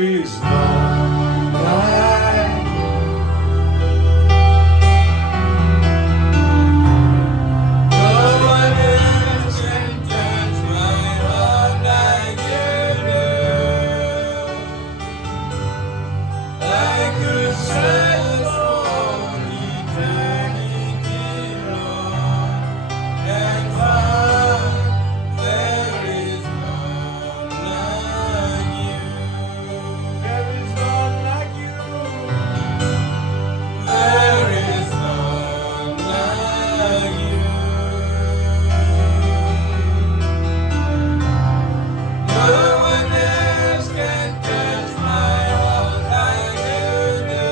is none like no one else can touch my heart like you do. I could search for eternity long and find there is none like you. There is none like you. There is none like you. No one else can touch my heart like you do.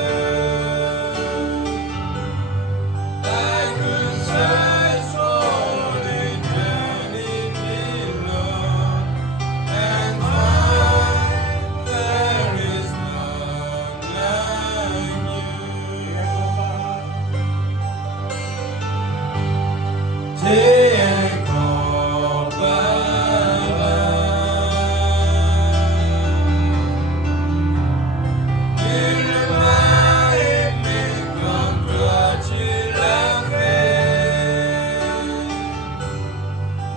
I could search for eternity long and find there is none like you. T'es incomparable. Nul ne m'a aimé comme toi tu l'as fait.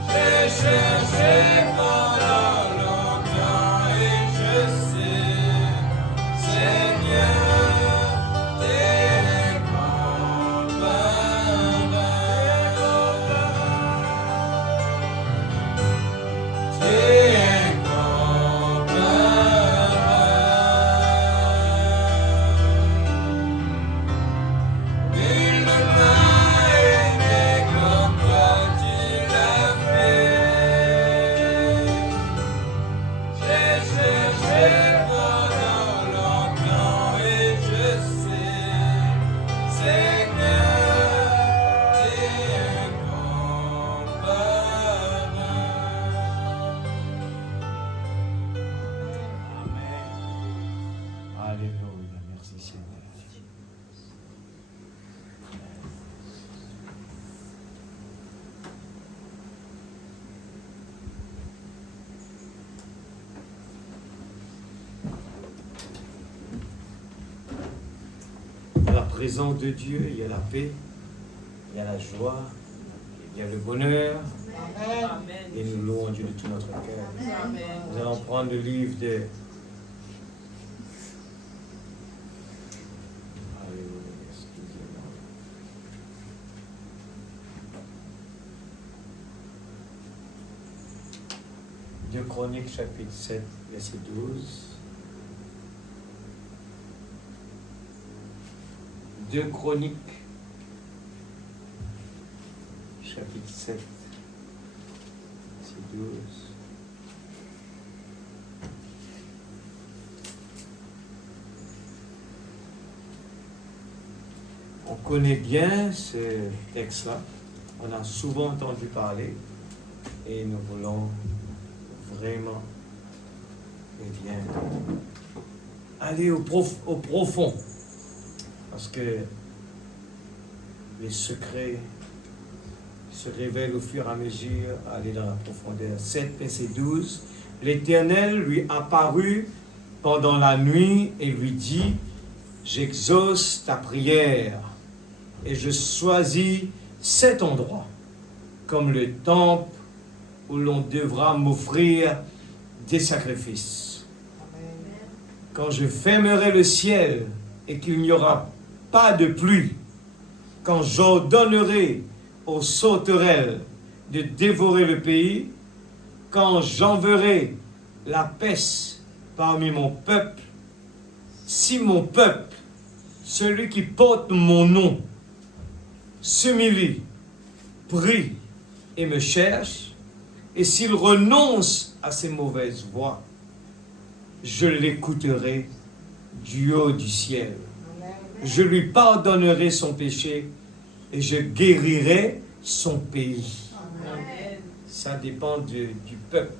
J'ai cherché pendant longtemps et je sais, Seigneur, t'es incomparable. T'es incomparable. Nul ne m'a aimé comme toi tu l'as fait. J'ai cherché pendant longtemps et je sais, Seigneur, t'es incomparable. Amen. Alléluia. Merci Seigneur. Dans la présence de Dieu, il y a la paix, il y a la joie, il y a le bonheur, et nous louons Dieu de tout notre cœur. Nous allons prendre le livre de... Alléluia, excusez-moi. 2 Chroniques, chapitre 7, verset 12. 2 Chroniques, chapitre 7, verset 12. On connaît bien ce texte-là, on a souvent entendu parler et nous voulons vraiment aller au profond, parce que les secrets se révèlent au fur et à mesure, aller dans la profondeur. 7, verset 12. L'Éternel lui apparut pendant la nuit et lui dit: j'exauce ta prière et je choisis cet endroit comme le temple où l'on devra m'offrir des sacrifices. Quand je fermerai le ciel et qu'il n'y aura pas de pluie, quand j'ordonnerai aux sauterelles de dévorer le pays, quand j'enverrai la peste parmi mon peuple, si mon peuple, celui qui porte mon nom, s'humilie, prie et me cherche, et s'il renonce à ses mauvaises voies, je l'écouterai du haut du ciel. Je lui pardonnerai son péché et je guérirai son pays. Amen. Ça dépend du peuple.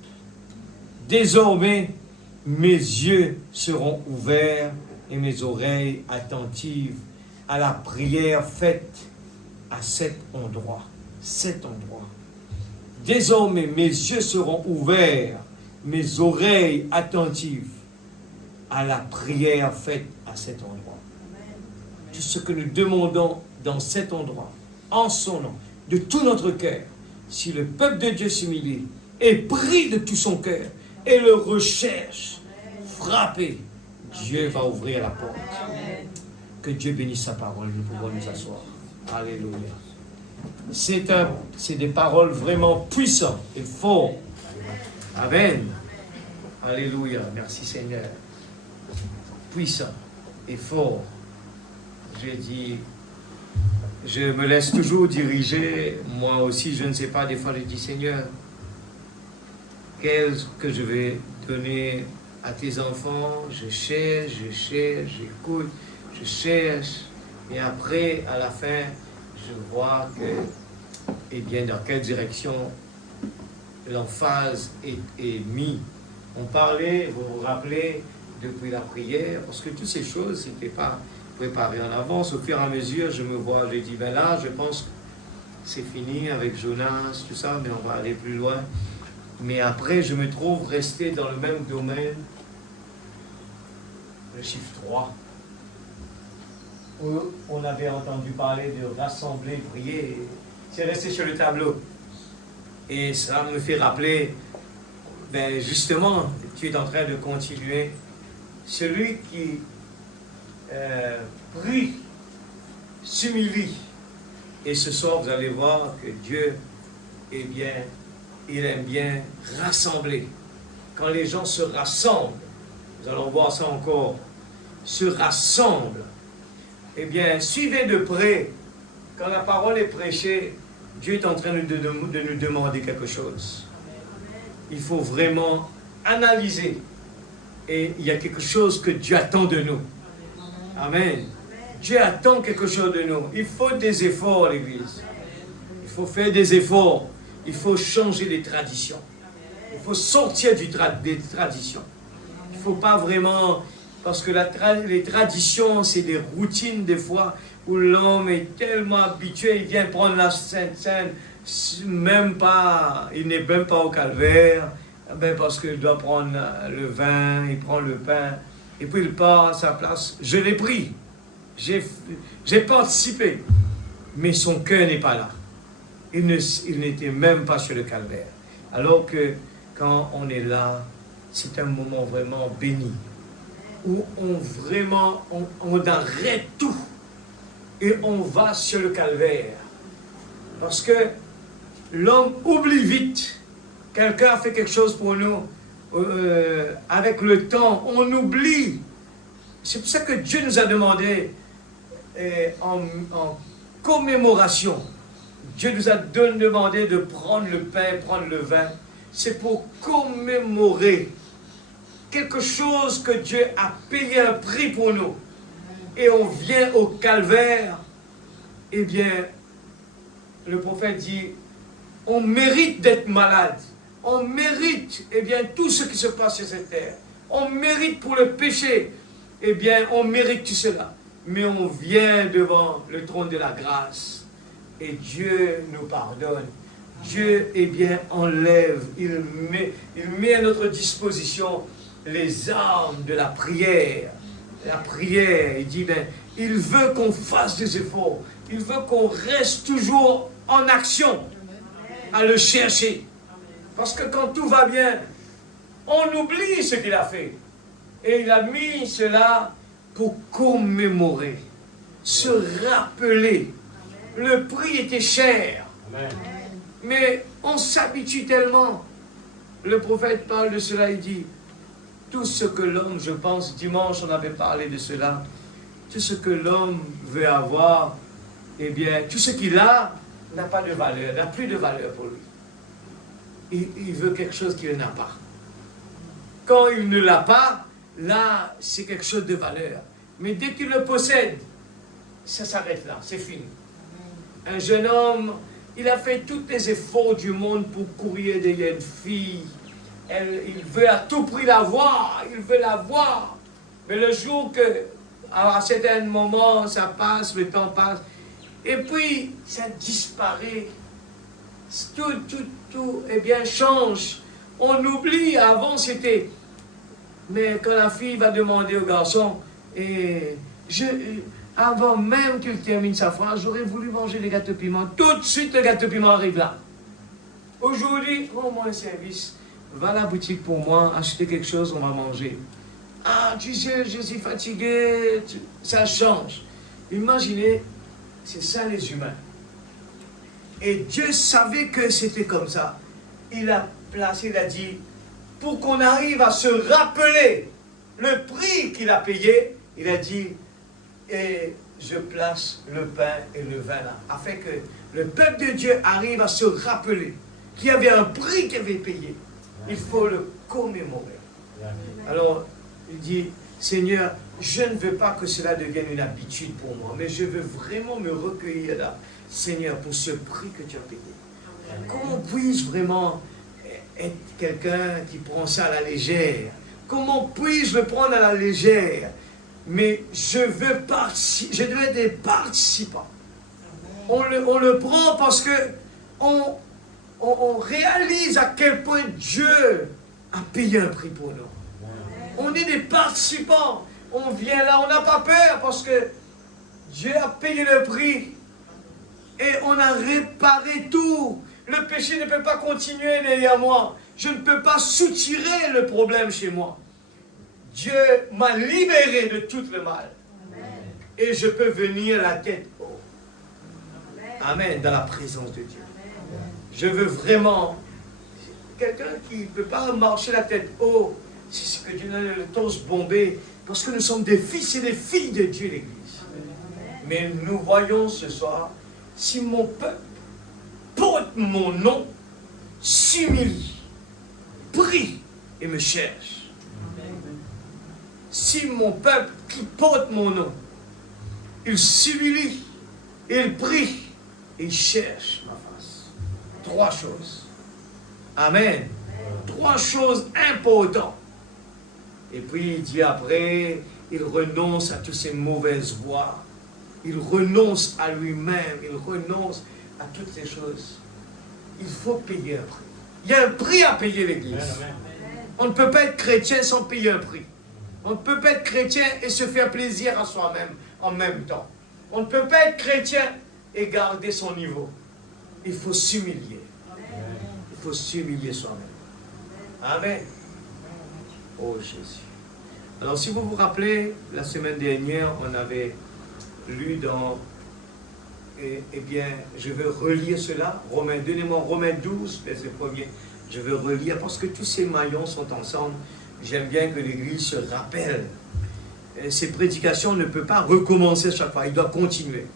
Désormais, mes yeux seront ouverts et mes oreilles attentives à la prière faite à cet endroit. Cet endroit. Désormais, mes yeux seront ouverts, mes oreilles attentives à la prière faite à cet endroit. Tout ce que nous demandons dans cet endroit, en son nom, de tout notre cœur, si le peuple de Dieu s'humilie et prie de tout son cœur et le recherche, frappez, Dieu va ouvrir la porte. Que Dieu bénisse sa parole, nous pouvons nous asseoir. Alléluia. C'est des paroles vraiment puissantes et fortes. Amen. Alléluia. Merci Seigneur. Puissant et fort. J'ai dit, je me laisse toujours diriger. Moi aussi, je ne sais pas, des fois, je dis, Seigneur, qu'est-ce que je vais donner à tes enfants? Je cherche, j'écoute, je cherche. Et après, à la fin, je vois que, eh bien, dans quelle direction l'emphase est mise. On parlait, vous vous rappelez, depuis la prière, parce que toutes ces choses n'étaient pas préparées en avance. Au fur et à mesure, je me vois, j'ai dit, ben là, je pense que c'est fini avec Jonas, tout ça, mais on va aller plus loin. Mais après, je me trouve resté dans le même domaine, le chiffre 3, où on avait entendu parler de rassembler, prier. C'est resté sur le tableau. Et ça me fait rappeler, ben justement, tu es en train de continuer. Celui qui prie, s'humilie. Et ce soir, vous allez voir que Dieu, eh bien, il aime bien rassembler. Quand les gens se rassemblent, nous allons voir ça encore, se rassemblent, eh bien, suivez de près, quand la parole est prêchée, Dieu est en train de nous demander quelque chose. Il faut vraiment analyser. Et il y a quelque chose que Dieu attend de nous. Amen. Dieu attend quelque chose de nous. Il faut des efforts, l'Église. Il faut faire des efforts. Il faut changer les traditions. Il faut sortir des traditions. Il ne faut pas vraiment... Parce que les traditions, c'est des routines des fois où l'homme est tellement habitué, il vient prendre la Sainte Seine, même pas, il n'est même pas au calvaire, ben parce qu'il doit prendre le vin, il prend le pain, et puis il part à sa place. Je l'ai pris, j'ai participé, mais son cœur n'est pas là. Il n'était même pas sur le calvaire. Alors que quand on est là, c'est un moment vraiment béni, où on arrête tout et on va sur le calvaire. Parce que l'homme oublie vite. Quelqu'un a fait quelque chose pour nous. Avec le temps, on oublie. C'est pour ça que Dieu nous a demandé en commémoration. Dieu nous a demandé de prendre le pain, prendre le vin. C'est pour commémorer quelque chose que Dieu a payé un prix pour nous. Et on vient au calvaire. Eh bien, le prophète dit, on mérite d'être malade. On mérite, eh bien, tout ce qui se passe sur cette terre. On mérite pour le péché. Eh bien, on mérite tout cela. Mais on vient devant le trône de la grâce. Et Dieu nous pardonne. Dieu, eh bien, enlève. Il met à notre disposition les armes de la prière. La prière, il dit, ben, il veut qu'on fasse des efforts. Il veut qu'on reste toujours en action, à le chercher. Parce que quand tout va bien, on oublie ce qu'il a fait. Et il a mis cela pour commémorer, se rappeler. Le prix était cher. Amen. Mais on s'habitue tellement. Le prophète parle de cela, il dit, tout ce que l'homme, je pense, dimanche on avait parlé de cela, tout ce que l'homme veut avoir, eh bien, tout ce qu'il a n'a pas de valeur, n'a plus de valeur pour lui. Il veut quelque chose qu'il n'a pas. Quand il ne l'a pas, là, c'est quelque chose de valeur. Mais dès qu'il le possède, ça s'arrête là, c'est fini. Un jeune homme, il a fait tous les efforts du monde pour courir derrière une fille. Il veut à tout prix la voir, il veut la voir. Mais le jour que, à un certain moment, ça passe, le temps passe, et puis ça disparaît. Tout, eh bien, change. On oublie, avant c'était Mais quand la fille va demander au garçon, avant même qu'il termine sa phrase, j'aurais voulu manger les gâteaux piment. Tout de suite, le gâteau piment arrive là. Aujourd'hui, rends-moi un service. Va à la boutique pour moi, acheter quelque chose, on va manger. Ah, tu sais, je suis fatigué. Ça change. Imaginez, c'est ça les humains. Et Dieu savait que c'était comme ça. Il a dit, pour qu'on arrive à se rappeler le prix qu'il a payé, il a dit, et je place le pain et le vin là, afin que le peuple de Dieu arrive à se rappeler qu'il y avait un prix qu'il avait payé. Il faut le commémorer. Alors, il dit, Seigneur, je ne veux pas que cela devienne une habitude pour moi, mais je veux vraiment me recueillir là, Seigneur, pour ce prix que tu as payé. Comment puis-je vraiment être quelqu'un qui prend ça à la légère? Comment puis-je le prendre à la légère? Mais je veux participer, je dois être des participants. On le prend parce que on réalise à quel point Dieu a payé un prix pour nous. On est des participants. On vient là, on n'a pas peur parce que Dieu a payé le prix. Et on a réparé tout. Le péché ne peut pas continuer derrière moi. Je ne peux pas soutirer le problème chez moi. Dieu m'a libéré de tout le mal. Amen. Et je peux venir la tête haute. Amen. Dans la présence de Dieu. Amen. Je veux vraiment... Quelqu'un qui ne peut pas marcher la tête haute, c'est ce que Dieu nous a le torse bombé, parce que nous sommes des fils et des filles de Dieu, l'Église. Mais nous voyons ce soir, si mon peuple porte mon nom, s'humilie, prie et me cherche. Si mon peuple qui porte mon nom, il s'humilie, il prie et il cherche ma face. 3 choses. Amen. 3 choses importantes. Et puis il dit après, il renonce à toutes ces mauvaises voies. Il renonce à lui-même, il renonce à toutes ces choses. Il faut payer un prix. Il y a un prix à payer, l'Église. On ne peut pas être chrétien sans payer un prix. On ne peut pas être chrétien et se faire plaisir à soi-même en même temps. On ne peut pas être chrétien et garder son niveau. Il faut s'humilier. Il faut s'humilier soi-même. Amen. Oh Jésus. Alors si vous vous rappelez, la semaine dernière, on avait lu dans... Eh bien, je veux relire cela. Donnez-moi Romains 12, verset 1er. Je veux relire parce que tous ces maillons sont ensemble. J'aime bien que l'Église se rappelle. Ces prédications ne peuvent pas recommencer chaque fois. Il doit continuer.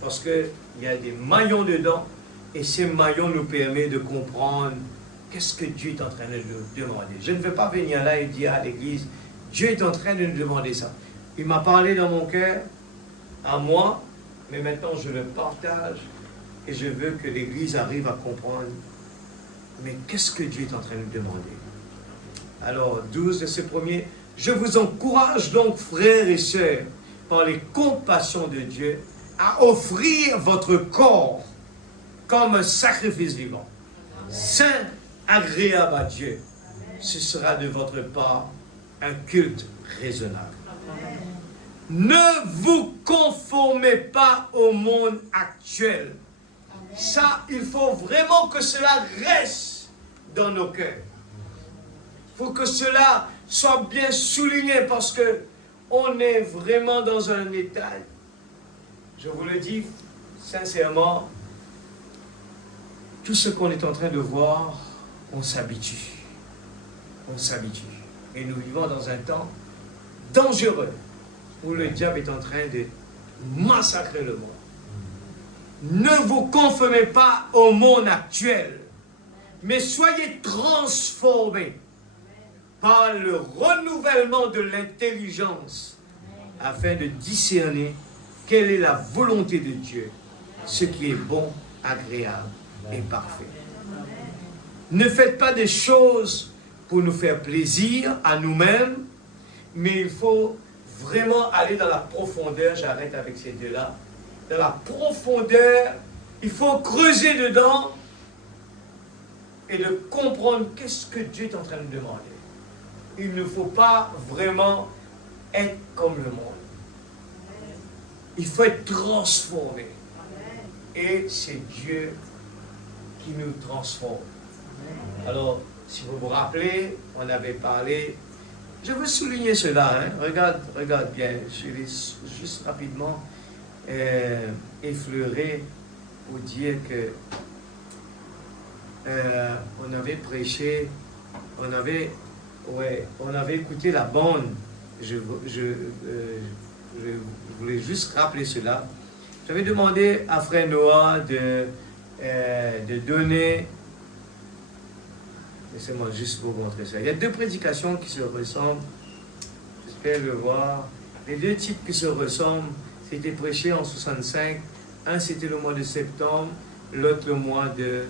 Parce qu'il y a des maillons dedans. Et ces maillons nous permettent de comprendre qu'est-ce que Dieu est en train de nous demander. Je ne veux pas venir là et dire à l'Église, Dieu est en train de nous demander ça. Il m'a parlé dans mon cœur, à moi, mais maintenant je le partage. Et je veux que l'Église arrive à comprendre. Mais qu'est-ce que Dieu est en train de nous demander? Alors, 12 de ce premier. Je vous encourage donc, frères et sœurs, par les compassions de Dieu, à offrir votre corps comme un sacrifice vivant, saint, agréable à Dieu. Ce sera de votre part un culte raisonnable. Ne vous conformez pas au monde actuel. Ça, il faut vraiment que cela reste dans nos cœurs. Il faut que cela soit bien souligné parce que on est vraiment dans un état, je vous le dis sincèrement, tout ce qu'on est en train de voir, on s'habitue. On s'habitue. Et nous vivons dans un temps dangereux où le diable est en train de massacrer le monde. Ne vous conformez pas au monde actuel, mais soyez transformés par le renouvellement de l'intelligence afin de discerner quelle est la volonté de Dieu, ce qui est bon, agréable et parfait. Ne faites pas des choses pour nous faire plaisir à nous-mêmes, mais il faut vraiment aller dans la profondeur. J'arrête avec ces deux-là. Dans la profondeur, il faut creuser dedans et de comprendre qu'est-ce que Dieu est en train de demander. il ne faut pas vraiment être comme le monde. Il faut être transformé. Et c'est Dieu qui nous transforme. Alors, si vous vous rappelez, on avait parlé. Je veux souligner cela. Regarde bien. Je vais juste rapidement effleurer pour dire que on avait prêché, on avait écouté la bande. Je voulais juste rappeler cela. J'avais demandé à Frère Noah de donner. Laissez-moi juste vous montrer ça. Il y a deux prédications qui se ressemblent. J'espère le voir. Les deux titres qui se ressemblent, c'était prêché en 65. Un, c'était le mois de septembre. L'autre, le mois de,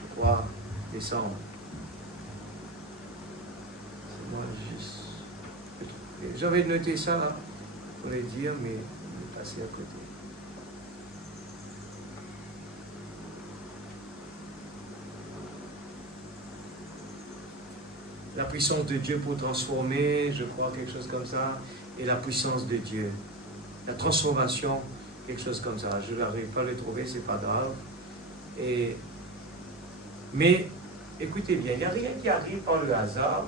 je crois, décembre. C'est moi juste. J'avais noté ça, là, pour les dire, mais je vais passer à côté. La puissance de Dieu pour transformer, je crois, quelque chose comme ça, et la puissance de Dieu. La transformation, quelque chose comme ça. Je n'arrive pas à le trouver, c'est pas grave. Mais, écoutez bien, il n'y a rien qui arrive par le hasard.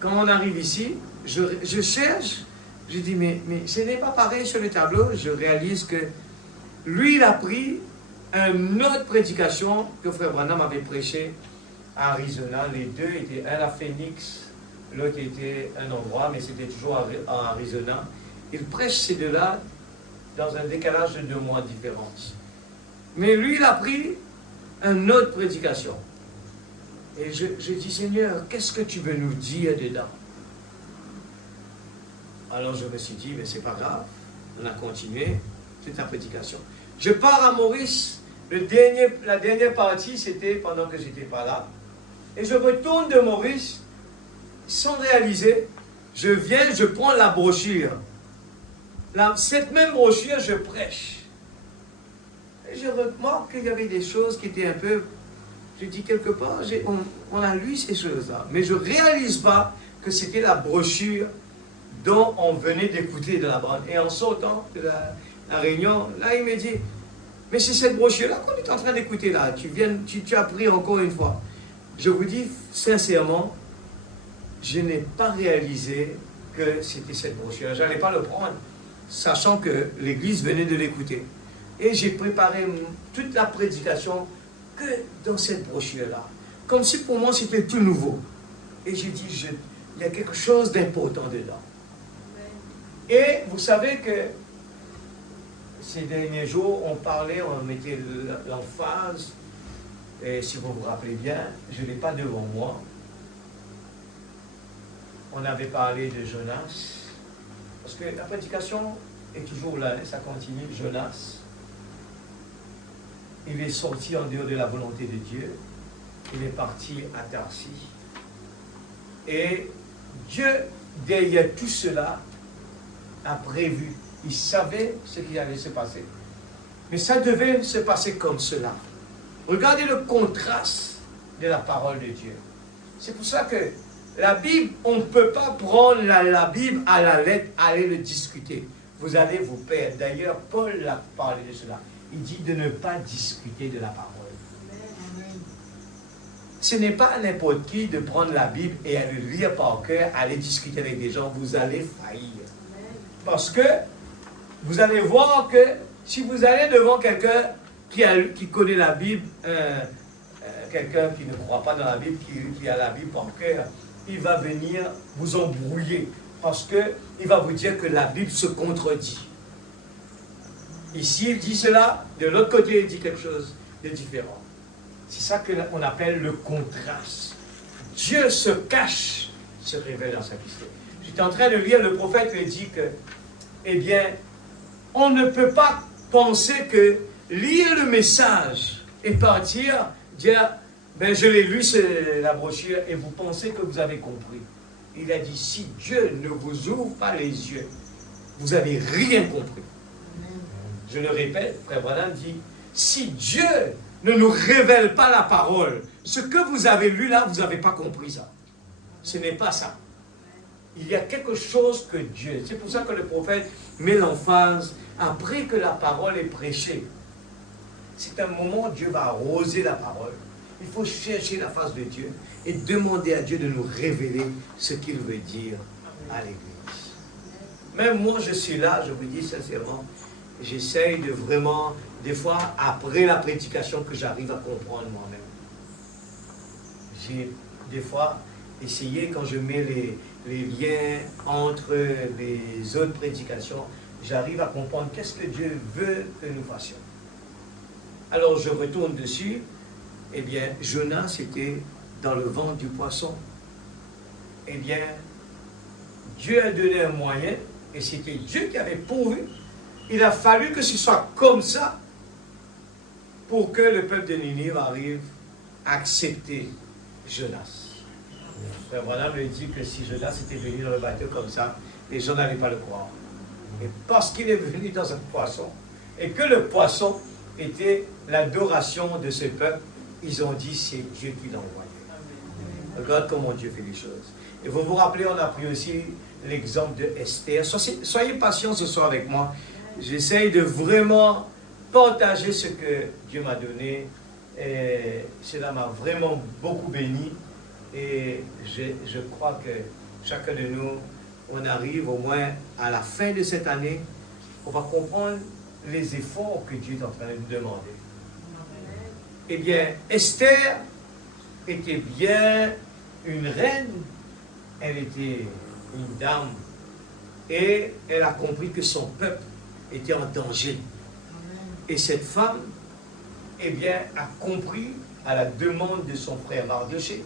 Quand on arrive ici, je cherche, je dis, mais ce n'est pas pareil sur le tableau. Je réalise que lui, il a pris une autre prédication que Frère Branham avait prêché à Arizona. Les deux étaient, un à Phoenix, l'autre était un endroit, mais c'était toujours en Arizona. Il prêche ces deux-là dans un décalage de 2 mois de différence. Mais lui, il a pris une autre prédication. Et je dis, Seigneur, qu'est-ce que tu veux nous dire dedans? Alors je me suis dit, mais c'est pas grave, on a continué toute la prédication. Je pars à Maurice, la dernière partie, c'était pendant que j'étais pas là. Et je retourne de Maurice, sans réaliser, je viens, je prends la brochure. Cette même brochure, je prêche. Et je remarque qu'il y avait des choses qui étaient un peu... Je dis quelque part, on a lu ces choses-là. Mais je ne réalise pas que c'était la brochure dont on venait d'écouter de la bande. Et en sortant de la réunion, là, il me dit, mais c'est cette brochure-là qu'on est en train d'écouter là. Tu as pris encore une fois. Je vous dis sincèrement, je n'ai pas réalisé que c'était cette brochure. Je n'allais pas le prendre, sachant que l'Église venait de l'écouter. Et j'ai préparé toute la prédication que dans cette brochure-là. Comme si pour moi c'était tout nouveau. Et j'ai dit, il y a quelque chose d'important dedans. Et vous savez que ces derniers jours, on mettait l'emphase, et si vous vous rappelez bien, je ne l'ai pas devant moi. On avait parlé de Jonas, parce que la prédication est toujours là, ça continue, Jonas. Il est sorti en dehors de la volonté de Dieu. Il est parti à Tarsis. Et Dieu, derrière tout cela, a prévu. Il savait ce qui allait se passer. Mais ça devait se passer comme cela. Regardez le contraste de la parole de Dieu. C'est pour ça que la Bible, on ne peut pas prendre la Bible à la lettre, aller le discuter. Vous allez vous perdre. D'ailleurs, Paul a parlé de cela. Il dit de ne pas discuter de la parole. Ce n'est pas n'importe qui de prendre la Bible et à le lire par cœur, aller discuter avec des gens, vous allez faillir. Parce que vous allez voir que si vous allez devant quelqu'un qui connaît la Bible, quelqu'un qui ne croit pas dans la Bible, qui a la Bible par cœur, il va venir vous embrouiller. Parce qu'il va vous dire que la Bible se contredit. Ici, il dit cela, de l'autre côté, il dit quelque chose de différent. C'est ça qu'on appelle le contraste. Dieu se cache, se révèle dans sa piste. J'étais en train de lire, le prophète lui dit que, eh bien, on ne peut pas penser que lire le message et partir, dire, ben je l'ai lu, c'est la brochure, et vous pensez que vous avez compris. Il a dit, si Dieu ne vous ouvre pas les yeux, vous n'avez rien compris. Je le répète, Frère Branham dit, si Dieu ne nous révèle pas la parole, ce que vous avez lu là, vous n'avez pas compris ça. Ce n'est pas ça. Il y a quelque chose que Dieu... C'est pour ça que le prophète met l'emphase après que la parole est prêchée. C'est un moment où Dieu va arroser la parole. Il faut chercher la face de Dieu et demander à Dieu de nous révéler ce qu'il veut dire à l'Église. Même moi, je suis là, je vous dis sincèrement, j'essaye de vraiment, des fois, après la prédication, que j'arrive à comprendre moi-même. J'ai, des fois, essayé, quand je mets les liens entre les autres prédications, j'arrive à comprendre qu'est-ce que Dieu veut que nous fassions. Alors, je retourne dessus. Eh bien, Jonas était dans le ventre du poisson. Eh bien, Dieu a donné un moyen, et c'était Dieu qui avait pourvu. Il a fallu que ce soit comme ça pour que le peuple de Ninive arrive à accepter Jonas. Frère Branham me dit que si Jonas était venu dans le bateau comme ça, les gens n'allaient pas le croire. Et parce qu'il est venu dans un poisson, et que le poisson était l'adoration de ce peuple, ils ont dit c'est Dieu qui l'a envoyé. Regarde comment Dieu fait les choses. Et vous vous rappelez, on a pris aussi l'exemple de Esther. Soyez patients ce soir avec moi. J'essaye de vraiment partager ce que Dieu m'a donné. Et cela m'a vraiment beaucoup béni. Et je crois que chacun de nous, on arrive au moins à la fin de cette année, on va comprendre les efforts que Dieu est en train de nous demander. Eh bien, Esther était bien une reine, elle était une dame, et elle a compris que son peuple était en danger. Et cette femme, eh bien, a compris, à la demande de son frère Mardochée,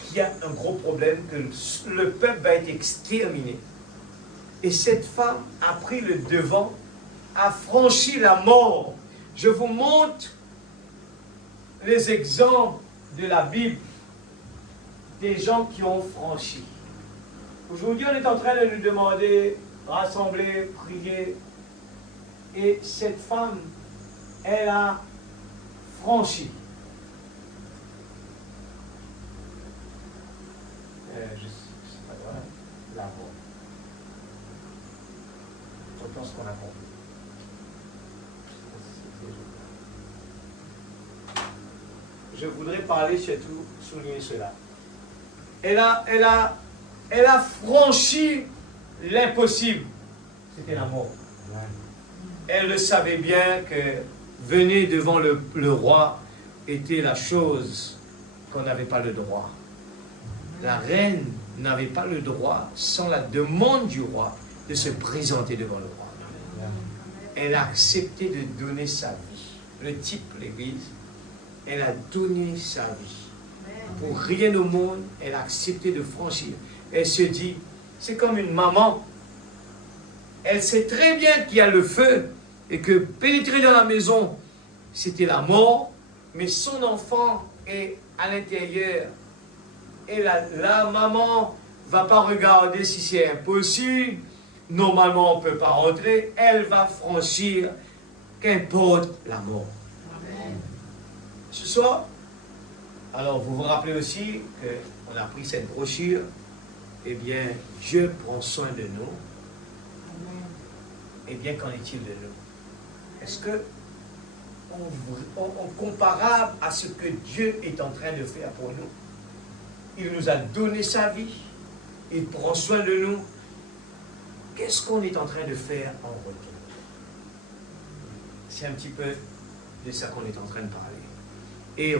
qu'il y a un gros problème, que le peuple va être exterminé. Et cette femme a pris le devant, a franchi la mort. Je vous montre les exemples de la Bible des gens qui ont franchi. Aujourd'hui, on est en train de nous demander, rassembler, prier. Et cette femme, elle a franchi. Je sais pas quoi, la mort. Je pense qu'on a compris. Je voudrais parler surtout, souligner cela. Elle a franchi l'impossible. C'était la mort. Elle le savait bien que venir devant le roi était la chose qu'on n'avait pas le droit. La reine n'avait pas le droit, sans la demande du roi, de se présenter devant le roi. Elle a accepté de donner sa vie. Le type, l'Église, elle a donné sa vie. Pour rien au monde, elle a accepté de franchir. Elle se dit, c'est comme une maman. Elle sait très bien qu'il y a le feu et que pénétrer dans la maison, c'était la mort, mais son enfant est à l'intérieur. Et la maman ne va pas regarder si c'est impossible. Normalement, on ne peut pas rentrer. Elle va franchir, qu'importe la mort. Amen. Ce soir, alors vous vous rappelez aussi qu'on a pris cette brochure. Eh bien, Dieu prend soin de nous. Amen. Eh bien, qu'en est-il de nous? Est-ce que, comparable à ce que Dieu est en train de faire pour nous, il nous a donné sa vie, il prend soin de nous, qu'est-ce qu'on est en train de faire en retour? C'est un petit peu de ça qu'on est en train de parler. Et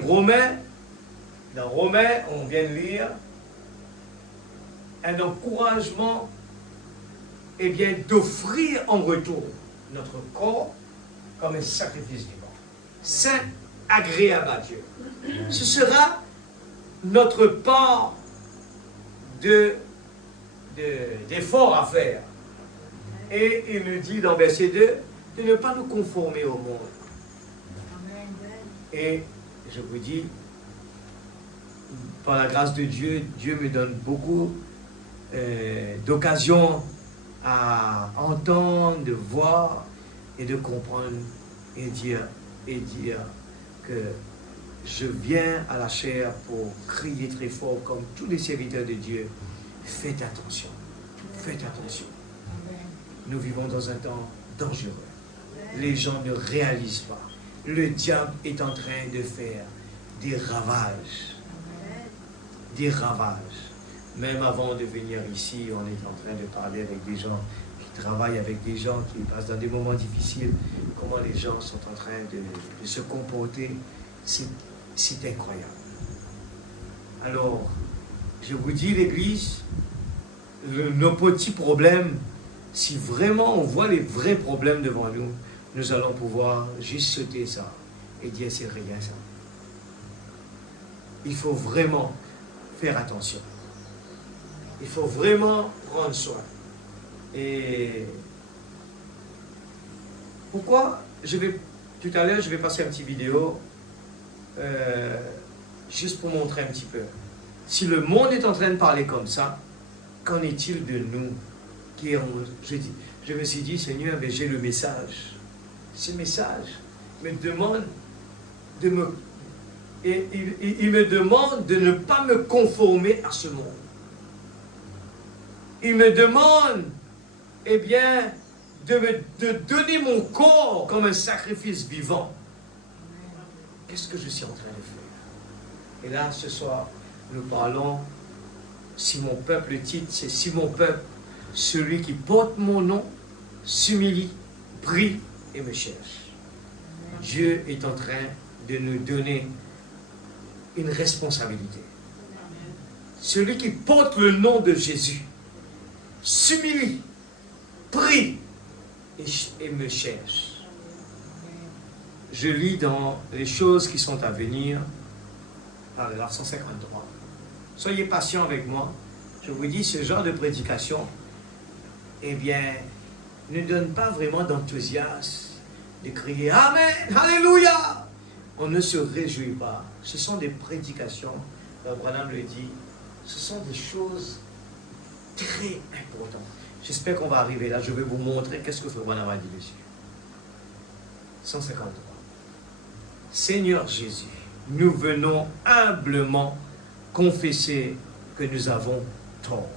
dans Romains, on vient de lire un encouragement, eh bien, d'offrir en retour notre corps comme un sacrifice vivant, saint, agréable à Dieu. Ce sera notre part d'effort à faire. Et il nous dit dans verset 2 de ne pas nous conformer au monde. Et je vous dis, par la grâce de Dieu, Dieu me donne beaucoup d'occasions à entendre, de voir et de comprendre et dire, et dire que je viens à la chair pour crier très fort comme tous les serviteurs de Dieu. Faites attention. Faites attention. Nous vivons dans un temps dangereux. Les gens ne réalisent pas. Le diable est en train de faire des ravages. Des ravages. Même avant de venir ici, on est en train de parler avec des gens qui travaillent avec des gens qui passent dans des moments difficiles. Comment les gens sont en train de se comporter. C'est incroyable. Alors, je vous dis, l'Église, nos petits problèmes, si vraiment on voit les vrais problèmes devant nous, nous allons pouvoir juste sauter ça et dire c'est rien ça. Il faut vraiment faire attention. Il faut vraiment prendre soin. Et pourquoi tout à l'heure, je vais passer une petite vidéo juste pour montrer un petit peu. Si le monde est en train de parler comme ça, qu'en est-il de nous je me suis dit, Seigneur, mais j'ai le message. Ce message me demande il me demande de ne pas me conformer à ce monde. Il me demande, eh bien, de donner mon corps comme un sacrifice vivant. Qu'est-ce que je suis en train de faire? Et là, ce soir, nous parlons, si mon peuple, le titre, c'est si mon peuple, celui qui porte mon nom, s'humilie, prie et me cherche. Dieu est en train de nous donner une responsabilité. Celui qui porte le nom de Jésus, s'humilie, prie et me cherche. Je lis dans les choses qui sont à venir, paragraphe 153. Soyez patients avec moi. Je vous dis, ce genre de prédication, eh bien, ne donne pas vraiment d'enthousiasme, de crier « Amen, Alléluia !» On ne se réjouit pas. Ce sont des prédications, Branham le dit, ce sont des choses très importantes. J'espère qu'on va arriver là. Je vais vous montrer qu'est-ce que Branham a dit dessus. 153. Seigneur Jésus, nous venons humblement confesser que nous avons tort.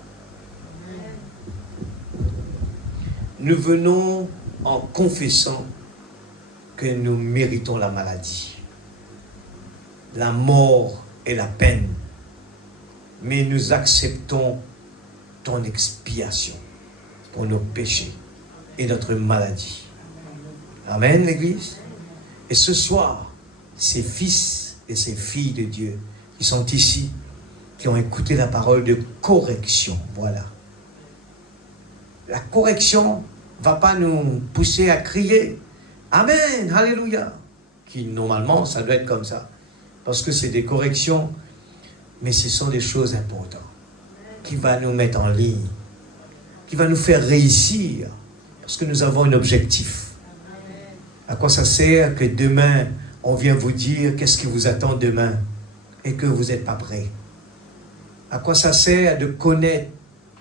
Nous venons en confessant que nous méritons la maladie, la mort et la peine, mais nous acceptons ton expiation pour nos péchés et notre maladie. Amen, l'Église. Et ce soir, ces fils et ces filles de Dieu qui sont ici, qui ont écouté la parole de correction, voilà. La correction ne va pas nous pousser à crier « Amen, Alléluia !» qui normalement, ça doit être comme ça. Parce que c'est des corrections, mais ce sont des choses importantes qui vont nous mettre en ligne, qui vont nous faire réussir, parce que nous avons un objectif. À quoi ça sert que demain, on vient vous dire qu'est-ce qui vous attend demain et que vous n'êtes pas prêt? À quoi ça sert de connaître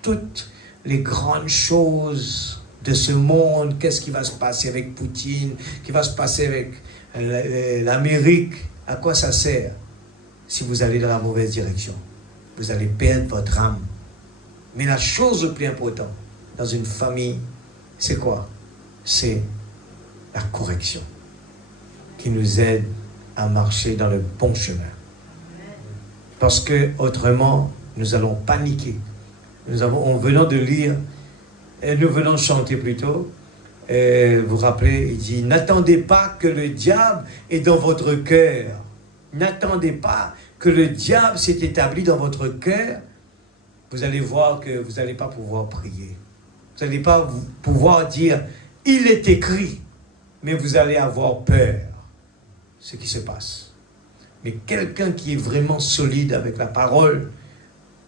toutes les grandes choses de ce monde? Qu'est-ce qui va se passer avec Poutine? Qui va se passer avec l'Amérique? À quoi ça sert si vous allez dans la mauvaise direction? Vous allez perdre votre âme. Mais la chose la plus importante dans une famille, c'est quoi? C'est la correction qui nous aide à marcher dans le bon chemin. Parce que autrement, nous allons paniquer. En venant de lire, et nous venons de chanter plutôt, vous vous rappelez, il dit « N'attendez pas que le diable est dans votre cœur. N'attendez pas que le diable s'est établi dans votre cœur. Vous allez voir que vous n'allez pas pouvoir prier. Vous n'allez pas pouvoir dire « Il est écrit », mais vous allez avoir peur. Ce qui se passe. Mais quelqu'un qui est vraiment solide avec la parole,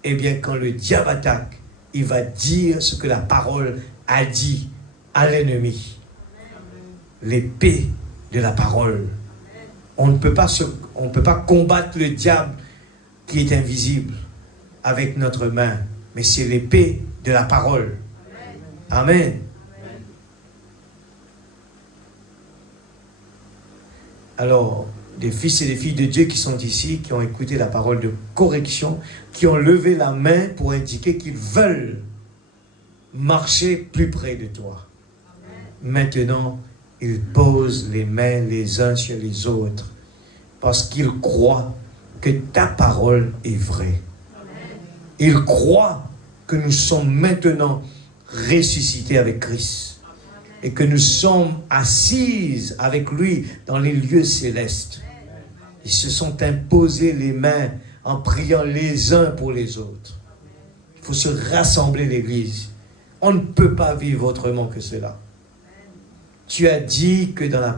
eh bien, quand le diable attaque, il va dire ce que la parole a dit à l'ennemi. L'épée de la parole. On ne peut pas combattre le diable qui est invisible avec notre main, mais c'est l'épée de la parole. Amen. Alors, des fils et des filles de Dieu qui sont ici, qui ont écouté la parole de correction, qui ont levé la main pour indiquer qu'ils veulent marcher plus près de toi. Maintenant, ils posent les mains les uns sur les autres parce qu'ils croient que ta parole est vraie. Ils croient que nous sommes maintenant ressuscités avec Christ et que nous sommes assises avec lui dans les lieux célestes. Ils se sont imposés les mains en priant les uns pour les autres. Il faut se rassembler l'Église. On ne peut pas vivre autrement que cela. Tu as dit que dans la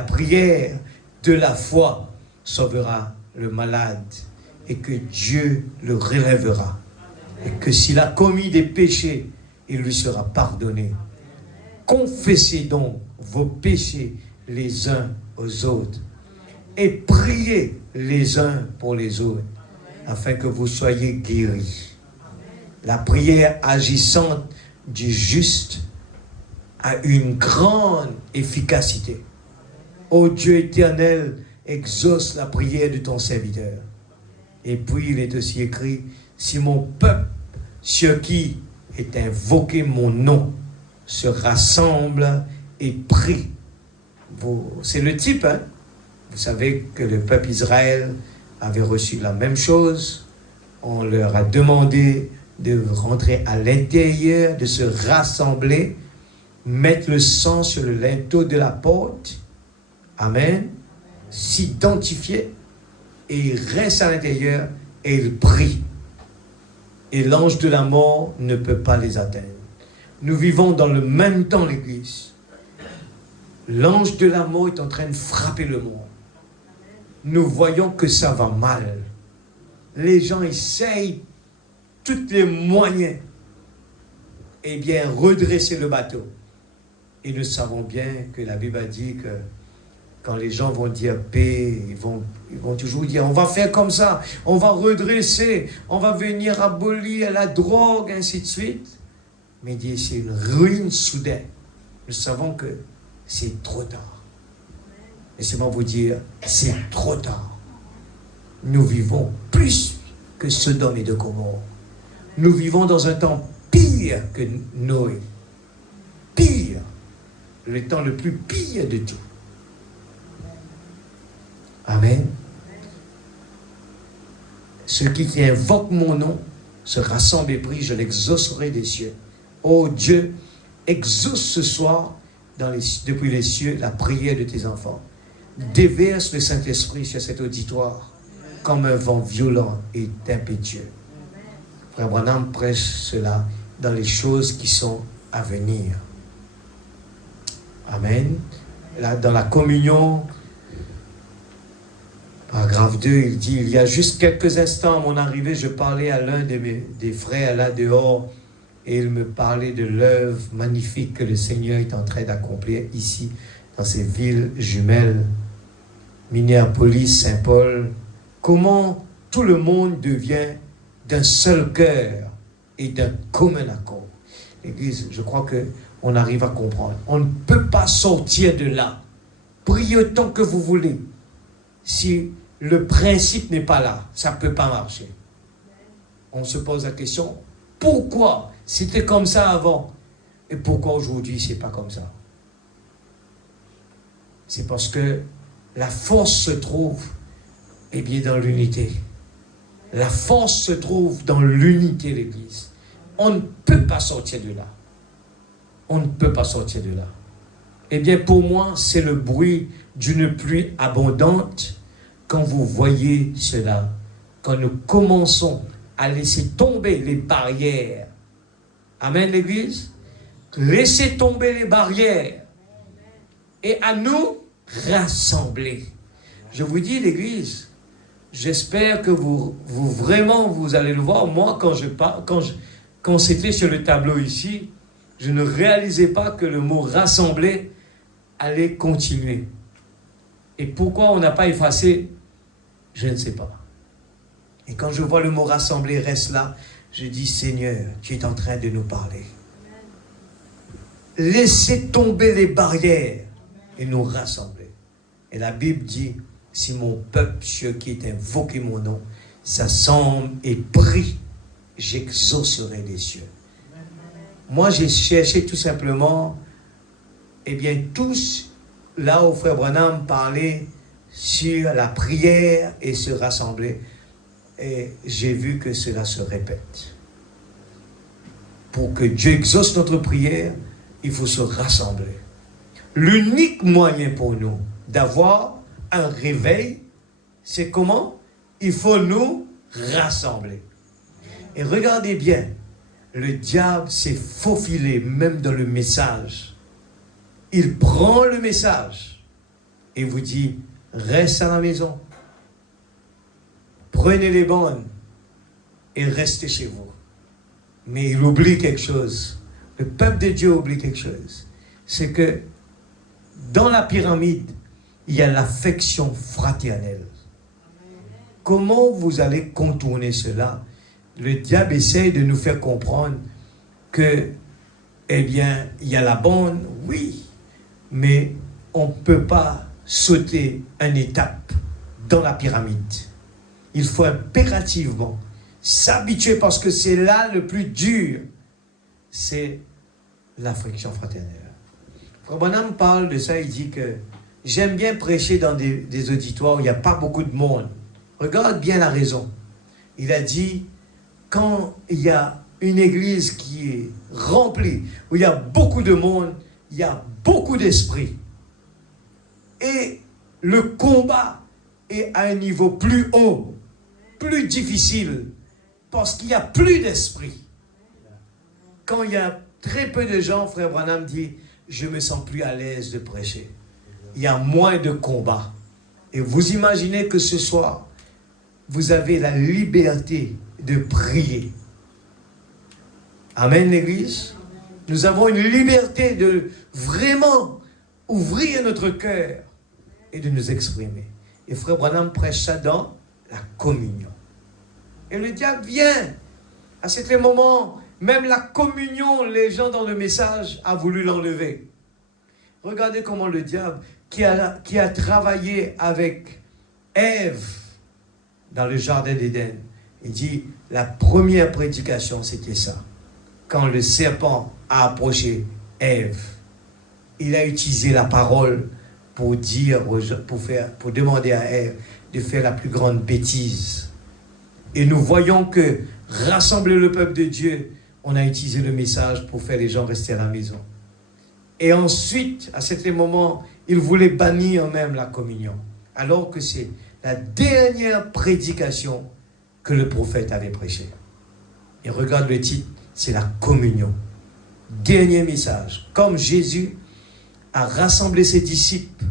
prière de la foi sauvera le malade et que Dieu le relèvera. Et que s'il a commis des péchés, il lui sera pardonné. Confessez donc vos péchés les uns aux autres et priez les uns pour les autres afin que vous soyez guéris. La prière agissante du juste a une grande efficacité. Ô Dieu éternel, exauce la prière de ton serviteur. Et puis il est aussi écrit, si mon peuple, sur qui est invoqué mon nom, se rassemble et prie. C'est le type, hein? Vous savez que le peuple Israël avait reçu la même chose. On leur a demandé de rentrer à l'intérieur, de se rassembler, mettre le sang sur le linteau de la porte. Amen. S'identifier. Et ils restent à l'intérieur et ils prient. Et l'ange de la mort ne peut pas les atteindre. Nous vivons dans le même temps, l'Église. L'ange de la mort est en train de frapper le monde. Nous voyons que ça va mal. Les gens essayent tous les moyens, eh bien, redresser le bateau. Et nous savons bien que la Bible a dit que quand les gens vont dire paix, ils vont toujours dire on va faire comme ça, on va redresser, on va venir abolir la drogue, ainsi de suite. Mais dit c'est une ruine soudaine. Nous savons que c'est trop tard. Laissez-moi vous dire, c'est trop tard. Nous vivons plus que Sodome et de Gomorrhe. Nous vivons dans un temps pire que Noé. Pire. Le temps le plus pire de tout. Amen. Ceux qui invoquent mon nom se rassemblent et prient, je l'exaucerai des cieux. Oh Dieu, exauce ce soir depuis les cieux la prière de tes enfants. Déverse le Saint-Esprit sur cet auditoire comme un vent violent et impétueux. Frère Branham prêche cela dans les choses qui sont à venir. Amen. Là, dans la communion, paragraphe 2, il dit, il y a juste quelques instants à mon arrivée, je parlais à l'un des frères là dehors et il me parlait de l'œuvre magnifique que le Seigneur est en train d'accomplir ici, dans ces villes jumelles, Minneapolis, Saint-Paul. Comment tout le monde devient d'un seul cœur et d'un commun accord. L'Église, je crois qu'on arrive à comprendre. On ne peut pas sortir de là. Priez autant que vous voulez. Si le principe n'est pas là, ça ne peut pas marcher. On se pose la question, pourquoi c'était comme ça avant et pourquoi aujourd'hui c'est pas comme ça? C'est parce que la force se trouve bien dans l'unité. La force se trouve dans l'unité, l'Église. On ne peut pas sortir de là. On ne peut pas sortir de là. Eh bien, pour moi, c'est le bruit d'une pluie abondante quand vous voyez cela. Quand nous commençons à laisser tomber les barrières. Amen, l'Église. Laissez tomber les barrières. Et à nous rassembler. Je vous dis, l'Église, j'espère que vous allez le voir. Moi, quand c'était sur le tableau ici, je ne réalisais pas que le mot rassembler allait continuer. Et pourquoi on n'a pas effacé, je ne sais pas. Et quand je vois le mot rassembler reste là, je dis Seigneur, tu es en train de nous parler. Laissez tomber les barrières et nous rassembler. Et la Bible dit, si mon peuple, ceux qui est invoqué mon nom, s'assemble et prie, j'exaucerai les cieux. Moi, j'ai cherché tout simplement, eh bien, tous, là où Frère Branham parlait sur la prière et se rassembler, et j'ai vu que cela se répète. Pour que Dieu exauce notre prière, il faut se rassembler. L'unique moyen pour nous d'avoir un réveil, c'est comment? Il faut nous rassembler. Et regardez bien, le diable s'est faufilé même dans le message. Il prend le message et vous dit, reste à la maison. Prenez les bonnes et restez chez vous. Mais il oublie quelque chose. Le peuple de Dieu oublie quelque chose. C'est que dans la pyramide, il y a l'affection fraternelle. Comment vous allez contourner cela? Le diable essaye de nous faire comprendre que, eh bien, il y a la bonne, oui, mais on ne peut pas sauter une étape dans la pyramide. Il faut impérativement s'habituer parce que c'est là le plus dur, c'est l'affection fraternelle. Frère Branham parle de ça, il dit que j'aime bien prêcher dans des auditoires où il n'y a pas beaucoup de monde. Regarde bien la raison. Il a dit, quand il y a une église qui est remplie, où il y a beaucoup de monde, il y a beaucoup d'esprit. Et le combat est à un niveau plus haut, plus difficile, parce qu'il n'y a plus d'esprit. Quand il y a très peu de gens, Frère Branham dit, je ne me sens plus à l'aise de prêcher. Il y a moins de combat. Et vous imaginez que ce soir, vous avez la liberté de prier. Amen, l'Église. Nous avons une liberté de vraiment ouvrir notre cœur et de nous exprimer. Et Frère Branham prêche ça dans la communion. Et le diable vient. À certains moments, même la communion, les gens dans le message ont voulu l'enlever. Regardez comment le diable, qui a travaillé avec Ève dans le jardin d'Éden, il dit, la première prédication, c'était ça. Quand le serpent a approché Ève, il a utilisé la parole pour dire, pour demander à Ève de faire la plus grande bêtise. Et nous voyons que rassembler le peuple de Dieu, on a utilisé le message pour faire les gens rester à la maison. Et ensuite, à certains moments, il voulait bannir même la communion. Alors que c'est la dernière prédication que le prophète avait prêchée. Et regarde le titre, c'est la communion. Dernier message. Comme Jésus a rassemblé ses disciples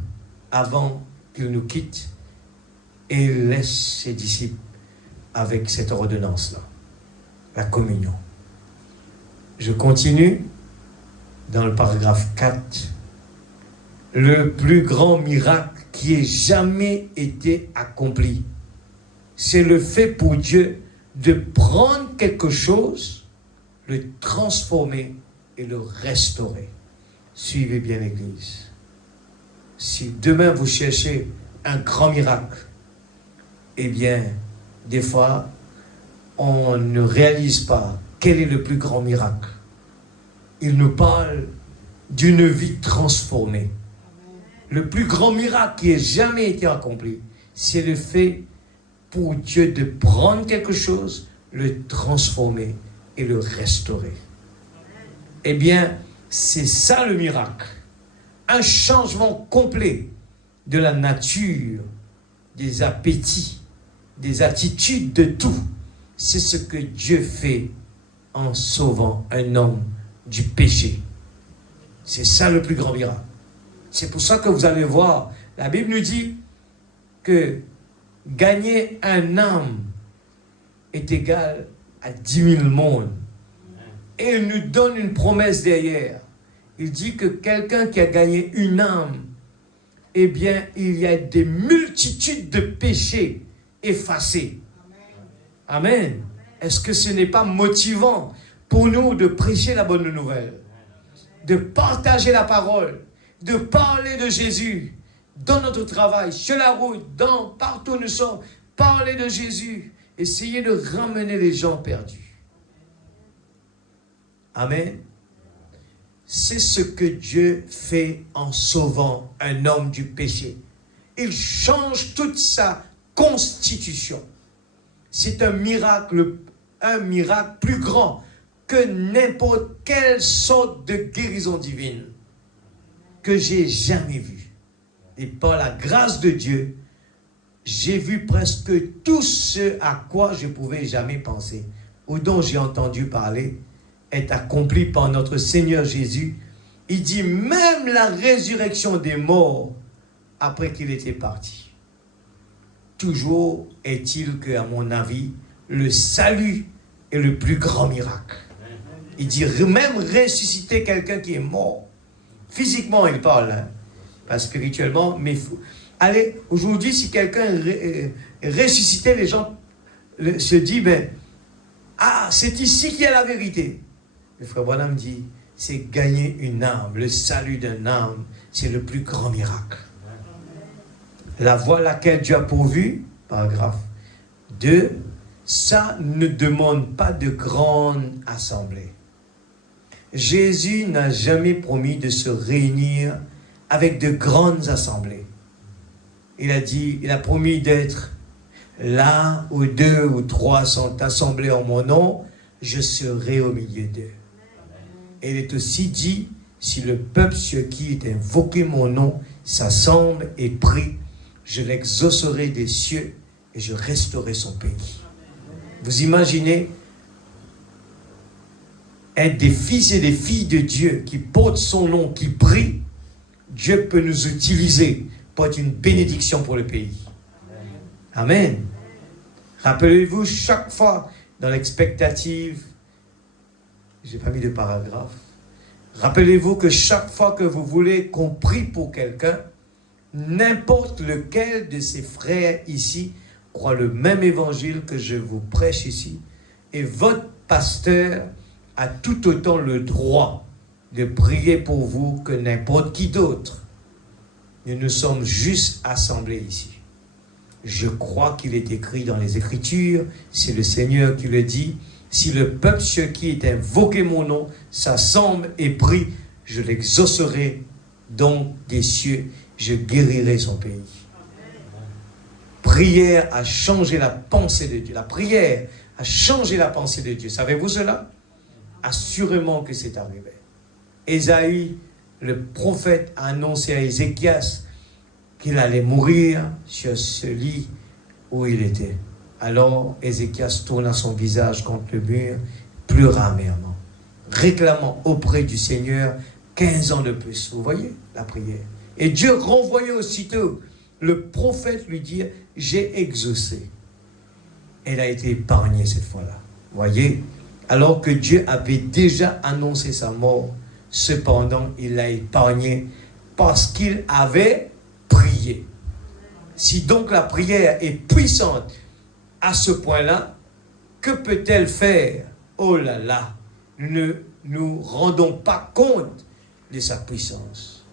avant qu'il nous quitte, et il laisse ses disciples avec cette ordonnance-là, la communion. Je continue dans le paragraphe 4. Le plus grand miracle qui ait jamais été accompli, c'est le fait pour Dieu de prendre quelque chose, le transformer et le restaurer. Suivez bien l'Église. Si demain vous cherchez un grand miracle, eh bien, des fois, on ne réalise pas quel est le plus grand miracle. Il nous parle d'une vie transformée. Le plus grand miracle qui ait jamais été accompli, c'est le fait pour Dieu de prendre quelque chose, le transformer et le restaurer. Eh bien, c'est ça le miracle. Un changement complet de la nature, des appétits, des attitudes, de tout. C'est ce que Dieu fait en sauvant un homme du péché. C'est ça le plus grand miracle. C'est pour ça que vous allez voir, la Bible nous dit que gagner un âme est égal à 10 000 mondes. Et il nous donne une promesse derrière. Il dit que quelqu'un qui a gagné une âme, eh bien, il y a des multitudes de péchés effacés. Amen. Est-ce que ce n'est pas motivant pour nous de prêcher la bonne nouvelle, de partager la parole, de parler de Jésus, dans notre travail, sur la route, partout où nous sommes. Parlez de Jésus. Essayez de ramener les gens perdus. Amen. C'est ce que Dieu fait en sauvant un homme du péché. Il change toute sa constitution. C'est un miracle plus grand que n'importe quelle sorte de guérison divine que j'ai jamais vue. Et par la grâce de Dieu, j'ai vu presque tout ce à quoi je ne pouvais jamais penser, ou dont j'ai entendu parler, est accompli par notre Seigneur Jésus. Il dit même la résurrection des morts après qu'il était parti. Toujours est-il que, à mon avis, le salut est le plus grand miracle. Il dit même ressusciter quelqu'un qui est mort. Physiquement, il parle, hein, pas spirituellement, mais allez, aujourd'hui, si quelqu'un ressuscitait, les gens se disent, c'est ici qu'il y a la vérité. Le frère Branham dit, c'est gagner une âme, le salut d'une âme, c'est le plus grand miracle. La voie à laquelle Dieu a pourvu, paragraphe 2, ça ne demande pas de grande assemblée. Jésus n'a jamais promis de se réunir avec de grandes assemblées. Il a promis d'être là où 2 ou 3 sont assemblés en mon nom, je serai au milieu d'eux. Et il est aussi dit, si le peuple sur qui est invoqué mon nom s'assemble et prie, je l'exaucerai des cieux et je restaurerai son pays. Vous imaginez être des fils et des filles de Dieu qui portent son nom, qui prient. Dieu peut nous utiliser pour être une bénédiction pour le pays. Amen. Rappelez-vous, chaque fois dans l'expectative, j'ai pas mis de paragraphe, rappelez-vous que chaque fois que vous voulez qu'on prie pour quelqu'un, n'importe lequel de ses frères ici croit le même évangile que je vous prêche ici, et votre pasteur a tout autant le droit de prier pour vous que n'importe qui d'autre. Nous nous sommes juste assemblés ici. Je crois qu'il est écrit dans les Écritures, c'est le Seigneur qui le dit, si le peuple sur qui est invoqué mon nom s'assemble et prie, je l'exaucerai donc des cieux, je guérirai son pays. Prière a changé la pensée de Dieu. La prière a changé la pensée de Dieu. Savez-vous cela? Assurément que c'est arrivé. Ésaïe, le prophète, a annoncé à Ézéchias qu'il allait mourir sur ce lit où il était. Alors Ézéchias tourna son visage contre le mur, pleura amèrement, réclamant auprès du Seigneur 15 ans de plus. Vous voyez la prière. Et Dieu renvoyait aussitôt le prophète lui dire, j'ai exaucé. Elle a été épargnée cette fois-là. Voyez, alors que Dieu avait déjà annoncé sa mort, cependant il l'a épargné parce qu'il avait prié. Si donc la prière est puissante à ce point-là, que peut-elle faire? Oh là là, nous ne nous rendons pas compte de sa puissance.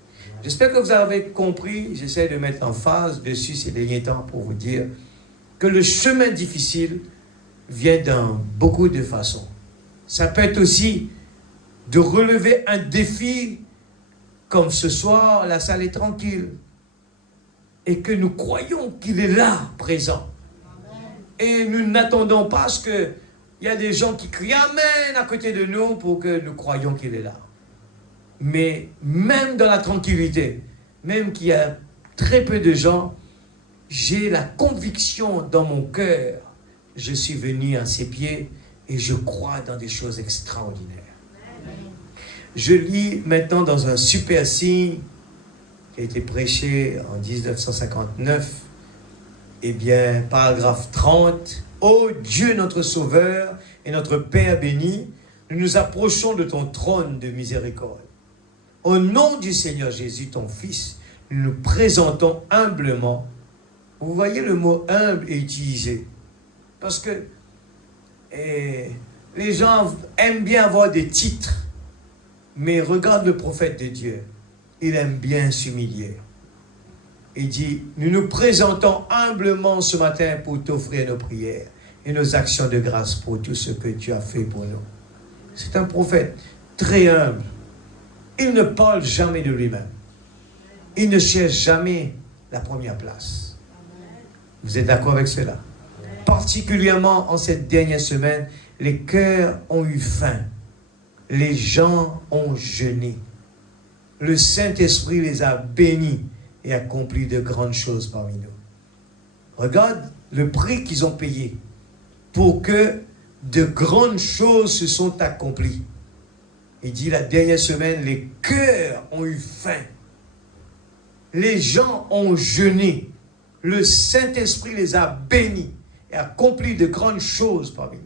J'espère que vous avez compris, j'essaie de mettre en phase dessus ces derniers temps pour vous dire que le chemin difficile vient dans beaucoup de façons. Ça peut être aussi de relever un défi comme ce soir, la salle est tranquille et que nous croyons qu'il est là, présent. Et nous n'attendons pas à ce qu'il y a des gens qui crient Amen à côté de nous pour que nous croyions qu'il est là. Mais même dans la tranquillité, même qu'il y a très peu de gens, j'ai la conviction dans mon cœur, je suis venu à ses pieds et je crois dans des choses extraordinaires. Je lis maintenant dans un super signe qui a été prêché en 1959, eh bien, paragraphe 30, « Ô Dieu notre Sauveur et notre Père béni, nous nous approchons de ton trône de miséricorde. Au nom du Seigneur Jésus, ton Fils, nous nous présentons humblement. » Vous voyez, le mot « humble » est utilisé. Parce que les gens aiment bien avoir des titres. Mais regarde le prophète de Dieu. Il aime bien s'humilier. Il dit, nous nous présentons humblement ce matin pour t'offrir nos prières et nos actions de grâce pour tout ce que tu as fait pour nous. C'est un prophète très humble. Il ne parle jamais de lui-même. Il ne cherche jamais la première place. Vous êtes d'accord avec cela? Particulièrement en cette dernière semaine, les cœurs ont eu faim. Les gens ont jeûné. Le Saint-Esprit les a bénis et accompli de grandes choses parmi nous. Regarde le prix qu'ils ont payé pour que de grandes choses se sont accomplies. Il dit la dernière semaine, les cœurs ont eu faim. Les gens ont jeûné. Le Saint-Esprit les a bénis et accompli de grandes choses parmi nous.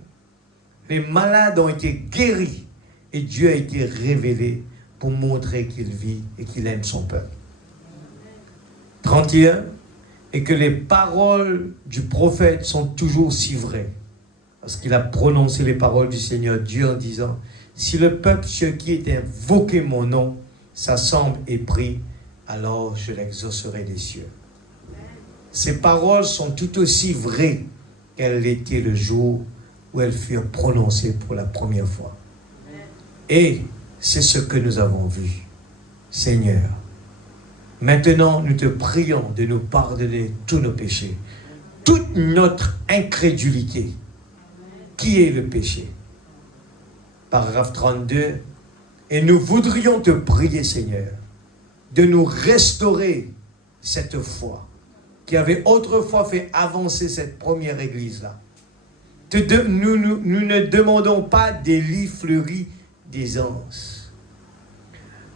Les malades ont été guéris et Dieu a été révélé pour montrer qu'il vit et qu'il aime son peuple. 31, et que les paroles du prophète sont toujours si vraies, parce qu'il a prononcé les paroles du Seigneur Dieu en disant, si le peuple sur qui est invoqué mon nom s'assemble et prie, alors je l'exaucerai des cieux. Ces paroles sont tout aussi vraies qu'elles l'étaient le jour où elles furent prononcées pour la première fois. Et c'est ce que nous avons vu. Seigneur, maintenant nous te prions de nous pardonner tous nos péchés, toute notre incrédulité. Qui est le péché? Paragraphe 32. Et nous voudrions te prier, Seigneur, de nous restaurer cette foi qui avait autrefois fait avancer cette première église-là. Nous ne demandons pas des lits fleuris d'aisance,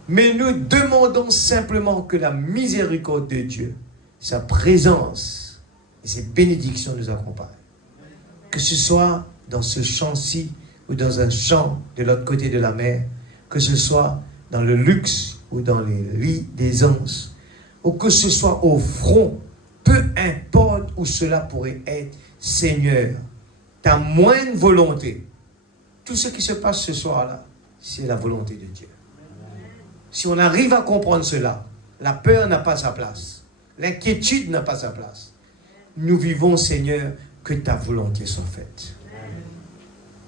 mais nous demandons simplement que la miséricorde de Dieu, sa présence et ses bénédictions nous accompagnent. Que ce soit dans ce champ-ci ou dans un champ de l'autre côté de la mer, que ce soit dans le luxe ou dans les lits d'aisance, ou que ce soit au front, peu importe où cela pourrait être, Seigneur, ta moindre volonté. Tout ce qui se passe ce soir-là, c'est la volonté de Dieu. Si on arrive à comprendre cela, la peur n'a pas sa place. L'inquiétude n'a pas sa place. Nous vivons, Seigneur, que ta volonté soit faite.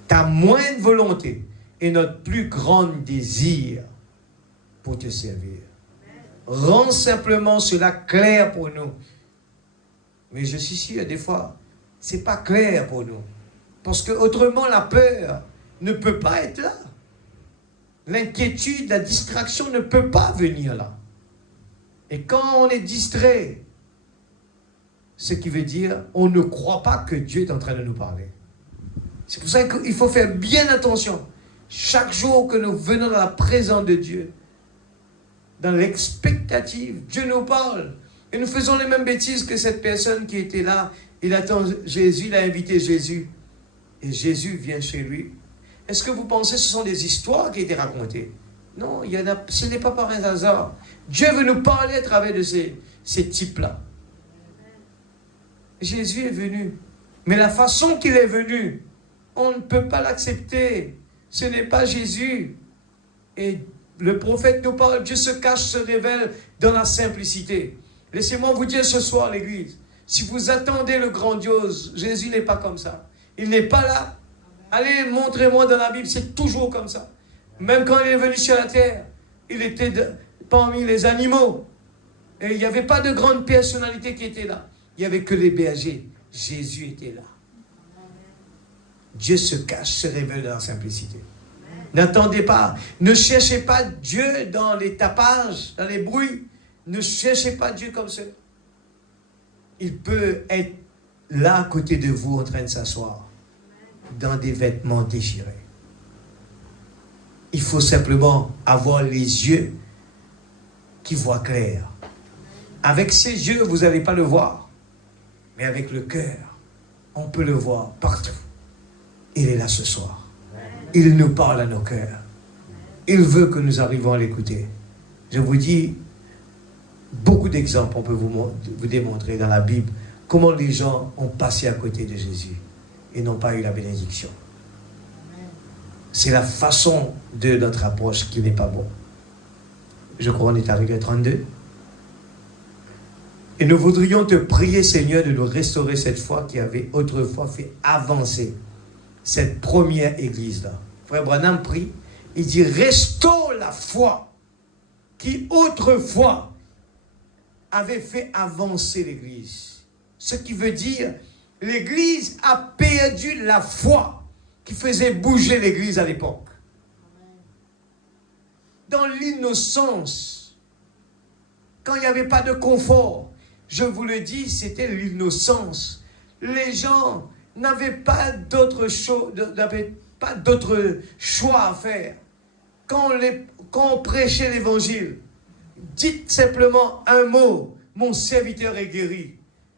Ta moindre volonté est notre plus grand désir pour te servir. Rends simplement cela clair pour nous. Mais je suis sûr, des fois, ce n'est pas clair pour nous. Parce que autrement, la peur ne peut pas être là. L'inquiétude, la distraction ne peut pas venir là. Et quand on est distrait, ce qui veut dire, on ne croit pas que Dieu est en train de nous parler. C'est pour ça qu'il faut faire bien attention. Chaque jour que nous venons dans la présence de Dieu, dans l'expectative, Dieu nous parle. Et nous faisons les mêmes bêtises que cette personne qui était là. Il attend Jésus, il a invité Jésus. Et Jésus vient chez lui. Est-ce que vous pensez que ce sont des histoires qui étaient racontées? Non, ce n'est pas par un hasard. Dieu veut nous parler à travers de ces types-là. Jésus est venu. Mais la façon qu'il est venu, on ne peut pas l'accepter. Ce n'est pas Jésus. Et le prophète nous parle, Dieu se cache, se révèle dans la simplicité. Laissez-moi vous dire ce soir, l'Église, si vous attendez le grandiose, Jésus n'est pas comme ça. Il n'est pas là. Allez, montrez-moi dans la Bible, c'est toujours comme ça. Même quand il est venu sur la terre, il était parmi les animaux. Et il n'y avait pas de grande personnalité qui était là. Il n'y avait que les bergers. Jésus était là. Dieu se cache, se révèle dans la simplicité. N'attendez pas. Ne cherchez pas Dieu dans les tapages, dans les bruits. Ne cherchez pas Dieu comme ça. Il peut être là à côté de vous en train de s'asseoir dans des vêtements déchirés. Il faut simplement avoir les yeux qui voient clair. Avec ses yeux, vous n'allez pas le voir. Mais avec le cœur, on peut le voir partout. Il est là ce soir. Il nous parle à nos cœurs. Il veut que nous arrivions à l'écouter. Je vous dis, beaucoup d'exemples on peut vous démontrer dans la Bible comment les gens ont passé à côté de Jésus et n'ont pas eu la bénédiction. C'est la façon de notre approche qui n'est pas bon. Je crois qu'on est arrivé à 32. Et nous voudrions te prier, Seigneur, de nous restaurer cette foi qui avait autrefois fait avancer cette première église-là. Frère Branham prie, il dit, restaure la foi qui autrefois avait fait avancer l'église. Ce qui veut dire, l'église a perdu la foi qui faisait bouger l'église à l'époque. Dans l'innocence, quand il n'y avait pas de confort, je vous le dis, c'était l'innocence. Les gens n'avaient pas d'autre choix à faire. Quand on prêchait l'évangile, dites simplement un mot, mon serviteur est guéri.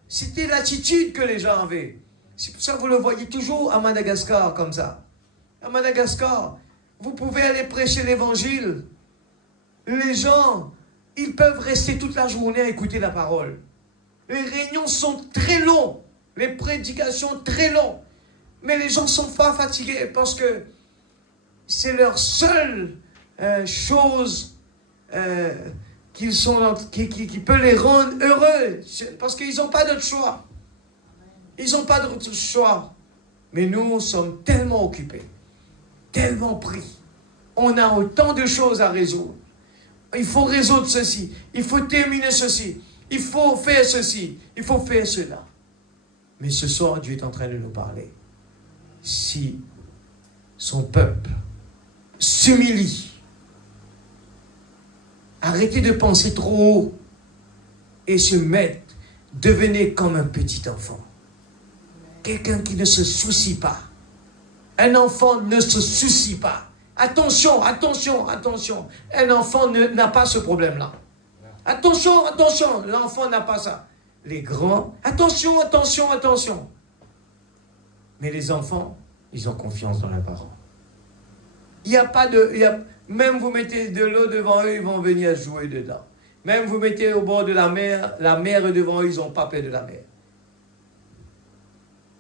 C'était l'attitude que les gens avaient. C'est pour ça que vous le voyez toujours à Madagascar comme ça. À Madagascar, vous pouvez aller prêcher l'évangile. Les gens, ils peuvent rester toute la journée à écouter la parole. Les réunions sont très longues, les prédications très longues. Mais les gens ne sont pas fatigués parce que c'est leur seule chose qui peut les rendre heureux. Parce qu'ils n'ont pas d'autre choix. Ils n'ont pas d'autre choix. Mais nous sommes tellement occupés, tellement pris. On a autant de choses à résoudre. Il faut résoudre ceci. Il faut terminer ceci. Il faut faire ceci. Il faut faire cela. Mais ce soir, Dieu est en train de nous parler. Si son peuple s'humilie, arrêtez de penser trop haut et se mettre, devenez comme un petit enfant. Quelqu'un qui ne se soucie pas. Un enfant ne se soucie pas. Attention, attention, attention. Un enfant n'a pas ce problème-là. Attention, attention, l'enfant n'a pas ça. Les grands, attention, attention, attention. Mais les enfants, ils ont confiance dans leurs parents. Il n'y a pas de... même vous mettez de l'eau devant eux, ils vont venir jouer dedans. Même vous mettez au bord de la mer est devant eux, ils n'ont pas peur de la mer.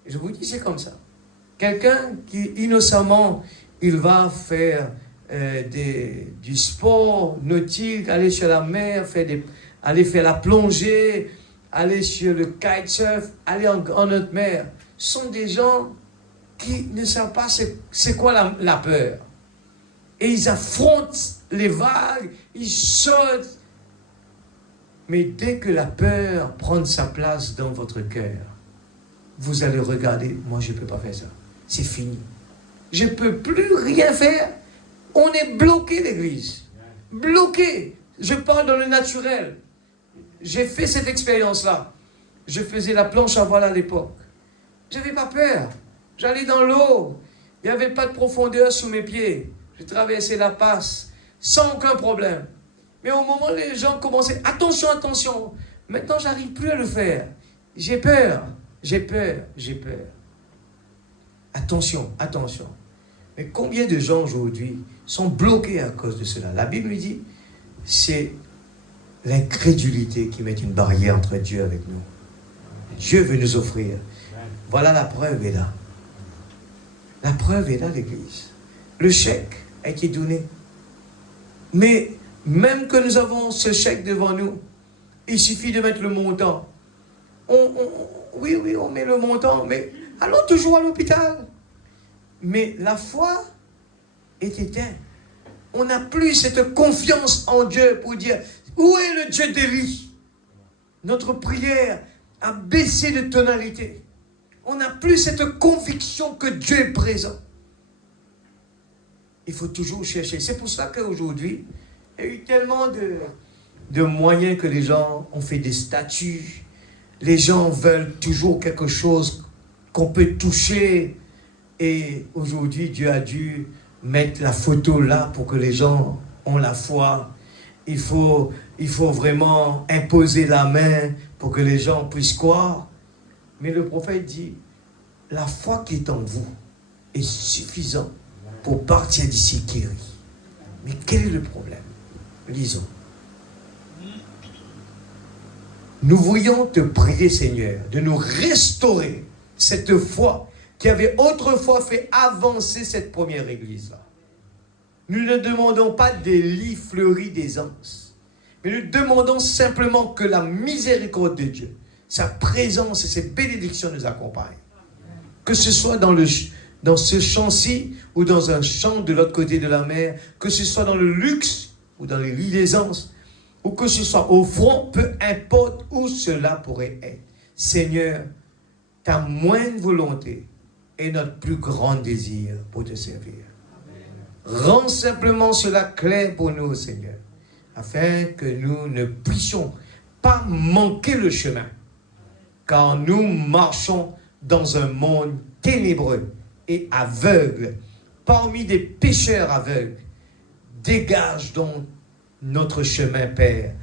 Je vous dis, c'est comme ça. Quelqu'un qui, innocemment, il va faire du sport nautique, aller sur la mer, aller faire la plongée, aller sur le kitesurf, aller en haute mer. Ce sont des gens qui ne savent pas c'est quoi la peur. Et ils affrontent les vagues, ils sautent. Mais dès que la peur prend sa place dans votre cœur, vous allez regarder, moi je ne peux pas faire ça. C'est fini. Je ne peux plus rien faire. On est bloqué, l'église. Bloqué. Je parle dans le naturel. J'ai fait cette expérience-là. Je faisais la planche à voile à l'époque. Je n'avais pas peur. J'allais dans l'eau. Il n'y avait pas de profondeur sous mes pieds. Je traversais la passe sans aucun problème. Mais au moment où les gens commençaient, attention, attention. Maintenant, je n'arrive plus à le faire. J'ai peur. J'ai peur. J'ai peur. Attention, attention. Mais combien de gens aujourd'hui sont bloqués à cause de cela? La Bible dit, c'est l'incrédulité qui met une barrière entre Dieu et nous. Dieu veut nous offrir. Voilà, la preuve est là. La preuve est là, l'église. Le chèque a été donné. Mais même que nous avons ce chèque devant nous, il suffit de mettre le montant. Oui, on met le montant, mais allons toujours à l'hôpital. Mais la foi est éteinte. On n'a plus cette confiance en Dieu pour dire, où est le Dieu d'Élie? Notre prière a baissé de tonalité. On n'a plus cette conviction que Dieu est présent. Il faut toujours chercher. C'est pour ça qu'aujourd'hui, il y a eu tellement de moyens que les gens ont fait des statues. Les gens veulent toujours quelque chose qu'on peut toucher. Et aujourd'hui, Dieu a dû mettre la photo là pour que les gens ont la foi. Il faut vraiment imposer la main pour que les gens puissent croire. Mais le prophète dit, la foi qui est en vous est suffisante pour partir d'ici guéri. Mais quel est le problème? Lisons. Nous voulions te prier, Seigneur, de nous restaurer cette foi qui avait autrefois fait avancer cette première église-là. Nous ne demandons pas des lits fleuris d'aisance, Mais nous demandons simplement que la miséricorde de Dieu, sa présence et ses bénédictions nous accompagnent. Que ce soit dans ce champ-ci ou dans un champ de l'autre côté de la mer, que ce soit dans le luxe ou dans les lits d'aisance, ou que ce soit au front, peu importe où cela pourrait être. Seigneur, ta moindre volonté est notre plus grand désir pour te servir. Rends simplement cela clair pour nous, Seigneur, afin que nous ne puissions pas manquer le chemin, car nous marchons dans un monde ténébreux et aveugle, parmi des pécheurs aveugles. Dégage donc notre chemin, Père.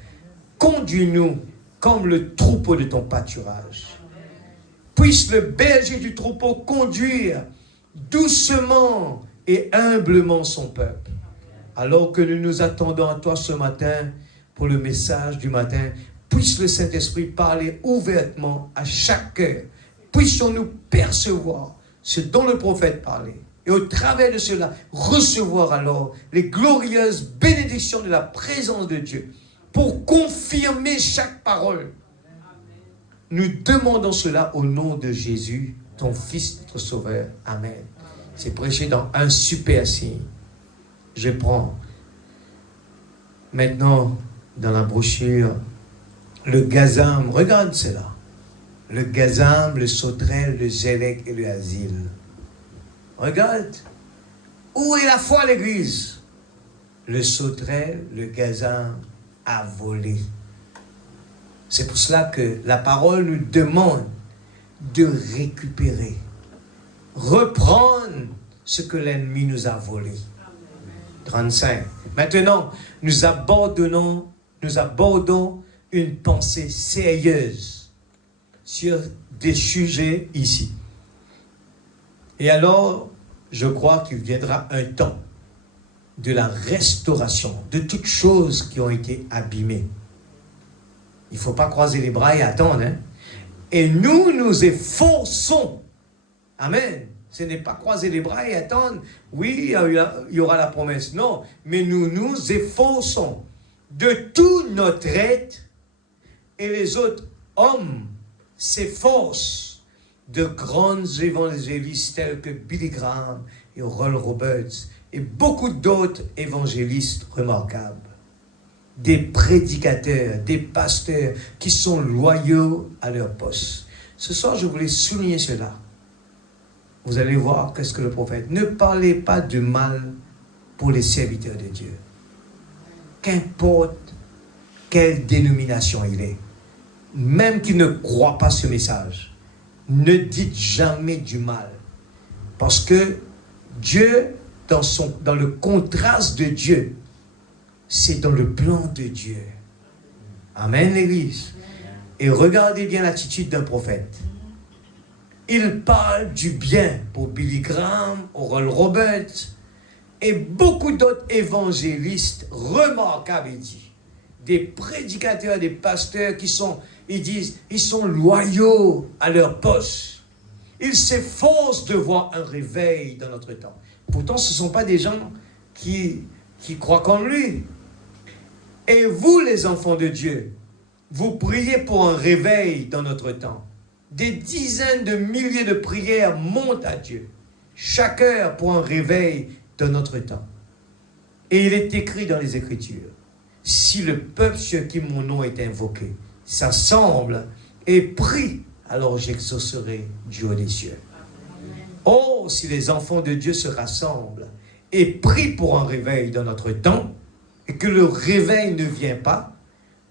Conduis-nous comme le troupeau de ton pâturage. Puisse le berger du troupeau conduire doucement et humblement son peuple. Alors que nous nous attendons à toi ce matin pour le message du matin, puisse le Saint-Esprit parler ouvertement à chaque cœur. Puissions-nous percevoir ce dont le prophète parlait. Et au travers de cela, recevoir alors les glorieuses bénédictions de la présence de Dieu pour confirmer chaque parole. Nous demandons cela au nom de Jésus, ton Fils, notre Sauveur. Amen. C'est prêché dans un super signe. Je prends maintenant dans la brochure le gazam. Regarde cela. Le gazam, le sauterelle, le zélek et le asile. Regarde. Où est la foi à l'église? Le sauterelle, le gazam a volé. C'est pour cela que la parole nous demande de récupérer, reprendre ce que l'ennemi nous a volé. 35. Maintenant, nous abordons une pensée sérieuse sur des sujets ici. Et alors, je crois qu'il viendra un temps de la restauration de toutes choses qui ont été abîmées. Il ne faut pas croiser les bras et attendre. Hein? Et nous nous efforçons. Amen. Ce n'est pas croiser les bras et attendre. Oui, il y aura la promesse. Non, mais nous nous efforçons de tout notre être. Et les autres hommes s'efforcent de grands évangélistes tels que Billy Graham et Oral Roberts et beaucoup d'autres évangélistes remarquables. Des prédicateurs, des pasteurs qui sont loyaux à leur poste. Ce soir, je voulais souligner cela. Vous allez voir qu'est-ce que le prophète. Ne parlez pas de mal pour les serviteurs de Dieu. Qu'importe quelle dénomination il est, même qu'il ne croit pas ce message, ne dites jamais du mal. Parce que Dieu, dans le contraste de Dieu, c'est dans le plan de Dieu. Amen, l'Église. Et regardez bien l'attitude d'un prophète. Il parle du bien pour Billy Graham, Oral Roberts et beaucoup d'autres évangélistes remarquables, il dit. Des prédicateurs, des pasteurs ils sont loyaux à leur poste. Ils s'efforcent de voir un réveil dans notre temps. Pourtant, ce ne sont pas des gens qui croient comme lui. Et vous, les enfants de Dieu, vous priez pour un réveil dans notre temps. Des dizaines de milliers de prières montent à Dieu, chaque heure pour un réveil dans notre temps. Et il est écrit dans les Écritures, si le peuple sur qui mon nom est invoqué s'assemble et prie, alors j'exaucerai du haut des cieux. Oh, si les enfants de Dieu se rassemblent et prient pour un réveil dans notre temps, et que le réveil ne vient pas,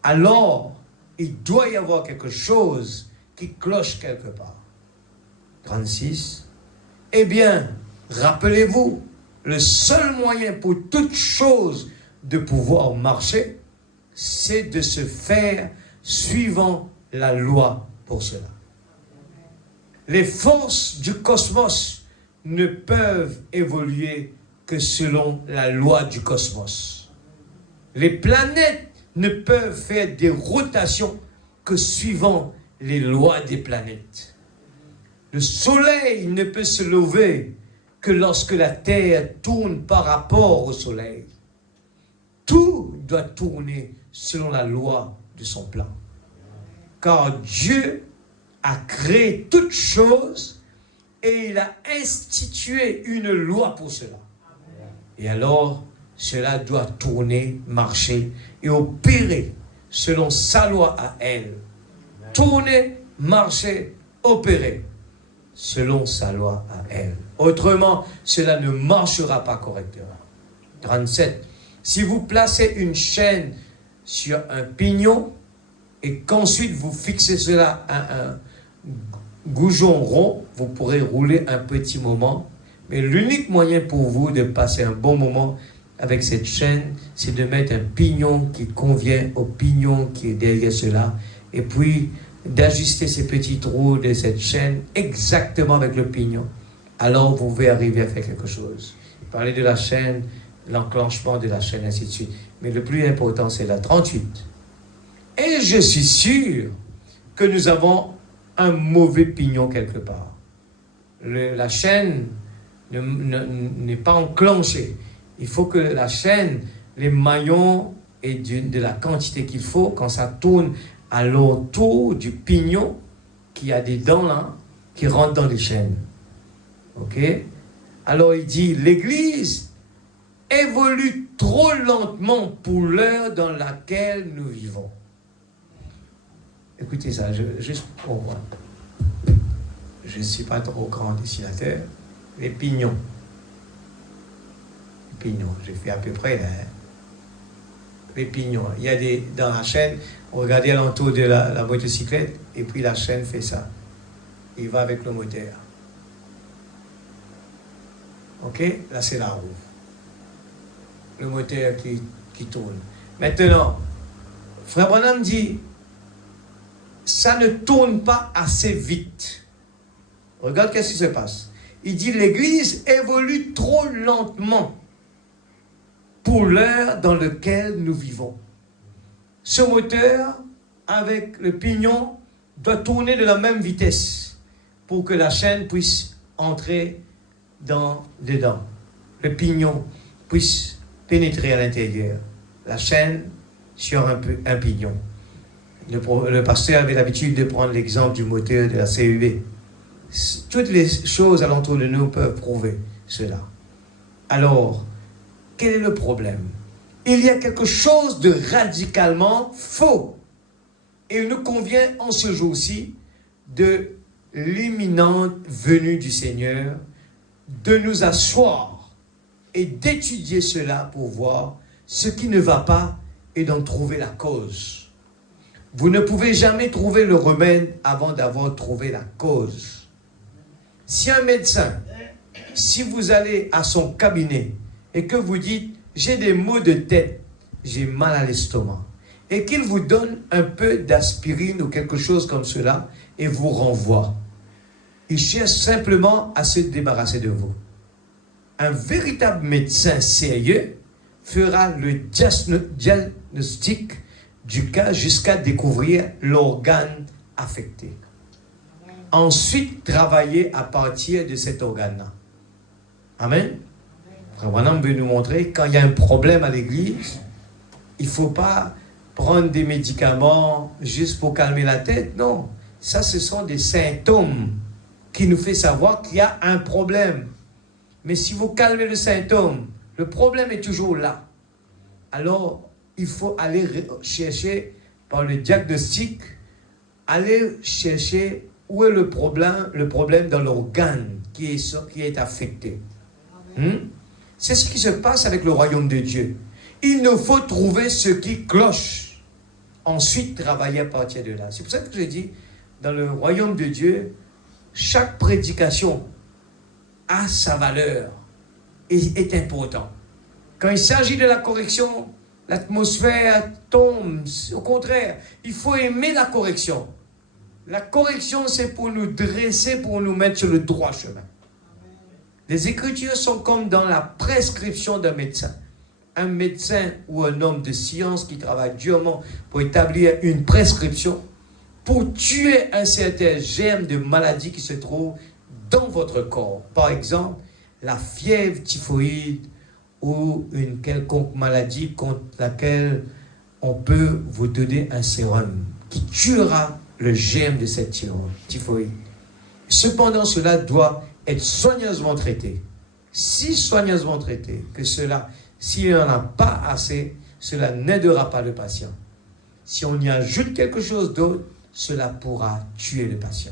alors il doit y avoir quelque chose qui cloche quelque part. 36. Eh bien, rappelez-vous, le seul moyen pour toute chose de pouvoir marcher, c'est de se faire suivant la loi pour cela. Les forces du cosmos ne peuvent évoluer que selon la loi du cosmos. Les planètes ne peuvent faire des rotations que suivant les lois des planètes. Le soleil ne peut se lever que lorsque la Terre tourne par rapport au soleil. Tout doit tourner selon la loi de son plan. Car Dieu a créé toutes choses et il a institué une loi pour cela. Et alors, cela doit tourner, marcher et opérer selon sa loi à elle. Tourner, marcher, opérer selon sa loi à elle. Autrement, cela ne marchera pas correctement. 37. Si vous placez une chaîne sur un pignon et qu'ensuite vous fixez cela à un goujon rond, vous pourrez rouler un petit moment. Mais l'unique moyen pour vous de passer un bon moment avec cette chaîne, c'est de mettre un pignon qui convient au pignon qui est derrière cela. Et puis, d'ajuster ces petits trous de cette chaîne exactement avec le pignon. Alors, vous pouvez arriver à faire quelque chose. Parler de la chaîne, l'enclenchement de la chaîne, ainsi de suite. Mais le plus important, c'est la 38. Et je suis sûr que nous avons un mauvais pignon quelque part. La chaîne n'est pas enclenchée. Il faut que la chaîne, les maillons aient de la quantité qu'il faut. Quand ça tourne à l'entour du pignon, qui a des dents là, qui rentrent dans les chaînes. Ok? Alors il dit, l'Église évolue trop lentement pour l'heure dans laquelle nous vivons. Écoutez ça, juste pour moi. Je ne suis pas trop grand dessinateur. Les pignons. Les pignons, j'ai fait à peu près. Les pignons. Il y a dans la chaîne, regardez à l'entour de la motocyclette, et puis la chaîne fait ça. Il va avec le moteur. Ok? Là, c'est la roue. Le moteur qui tourne. Maintenant, Frère Branham dit, ça ne tourne pas assez vite. Regarde qu'est-ce qui se passe. Il dit, l'Église évolue trop lentement pour l'heure dans laquelle nous vivons. Ce moteur, avec le pignon, doit tourner de la même vitesse pour que la chaîne puisse entrer dedans. Le pignon puisse pénétrer à l'intérieur. La chaîne sur un pignon. Le pasteur avait l'habitude de prendre l'exemple du moteur de la CEB. Toutes les choses alentour de nous peuvent prouver cela. Alors, quel est le problème? Il y a quelque chose de radicalement faux. Et il nous convient en ce jour-ci de l'imminente venue du Seigneur, de nous asseoir et d'étudier cela pour voir ce qui ne va pas et d'en trouver la cause. Vous ne pouvez jamais trouver le remède avant d'avoir trouvé la cause. Si un médecin, si vous allez à son cabinet et que vous dites « j'ai des maux de tête, j'ai mal à l'estomac » et qu'il vous donne un peu d'aspirine ou quelque chose comme cela et vous renvoie, il cherche simplement à se débarrasser de vous. Un véritable médecin sérieux fera le diagnostic du cas jusqu'à découvrir l'organe affecté. Ensuite, travailler à partir de cet organe-là. Amen. Frère Branham veut nous montrer, quand il y a un problème à l'église, il ne faut pas prendre des médicaments juste pour calmer la tête. Non, ça, ce sont des symptômes qui nous font savoir qu'il y a un problème. Mais si vous calmez le symptôme, le problème est toujours là. Alors, il faut aller chercher par le diagnostic, aller chercher où est le problème dans l'organe qui est affecté. C'est ce qui se passe avec le royaume de Dieu. Il nous faut trouver ce qui cloche. Ensuite, travailler à partir de là. C'est pour ça que je dis, dans le royaume de Dieu, chaque prédication a sa valeur et est important. Quand il s'agit de la correction, l'atmosphère tombe. Au contraire, il faut aimer la correction. La correction, c'est pour nous dresser, pour nous mettre sur le droit chemin. Les Écritures sont comme dans la prescription d'un médecin. Un médecin ou un homme de science qui travaille durement pour établir une prescription pour tuer un certain germe de maladie qui se trouve dans votre corps. Par exemple, la fièvre typhoïde ou une quelconque maladie contre laquelle on peut vous donner un sérum qui tuera le germe de cette typhoïde. Cependant, cela doit être soigneusement traité. Si soigneusement traité, que cela, s'il n'y en a pas assez, cela n'aidera pas le patient. Si on y ajoute quelque chose d'autre, cela pourra tuer le patient.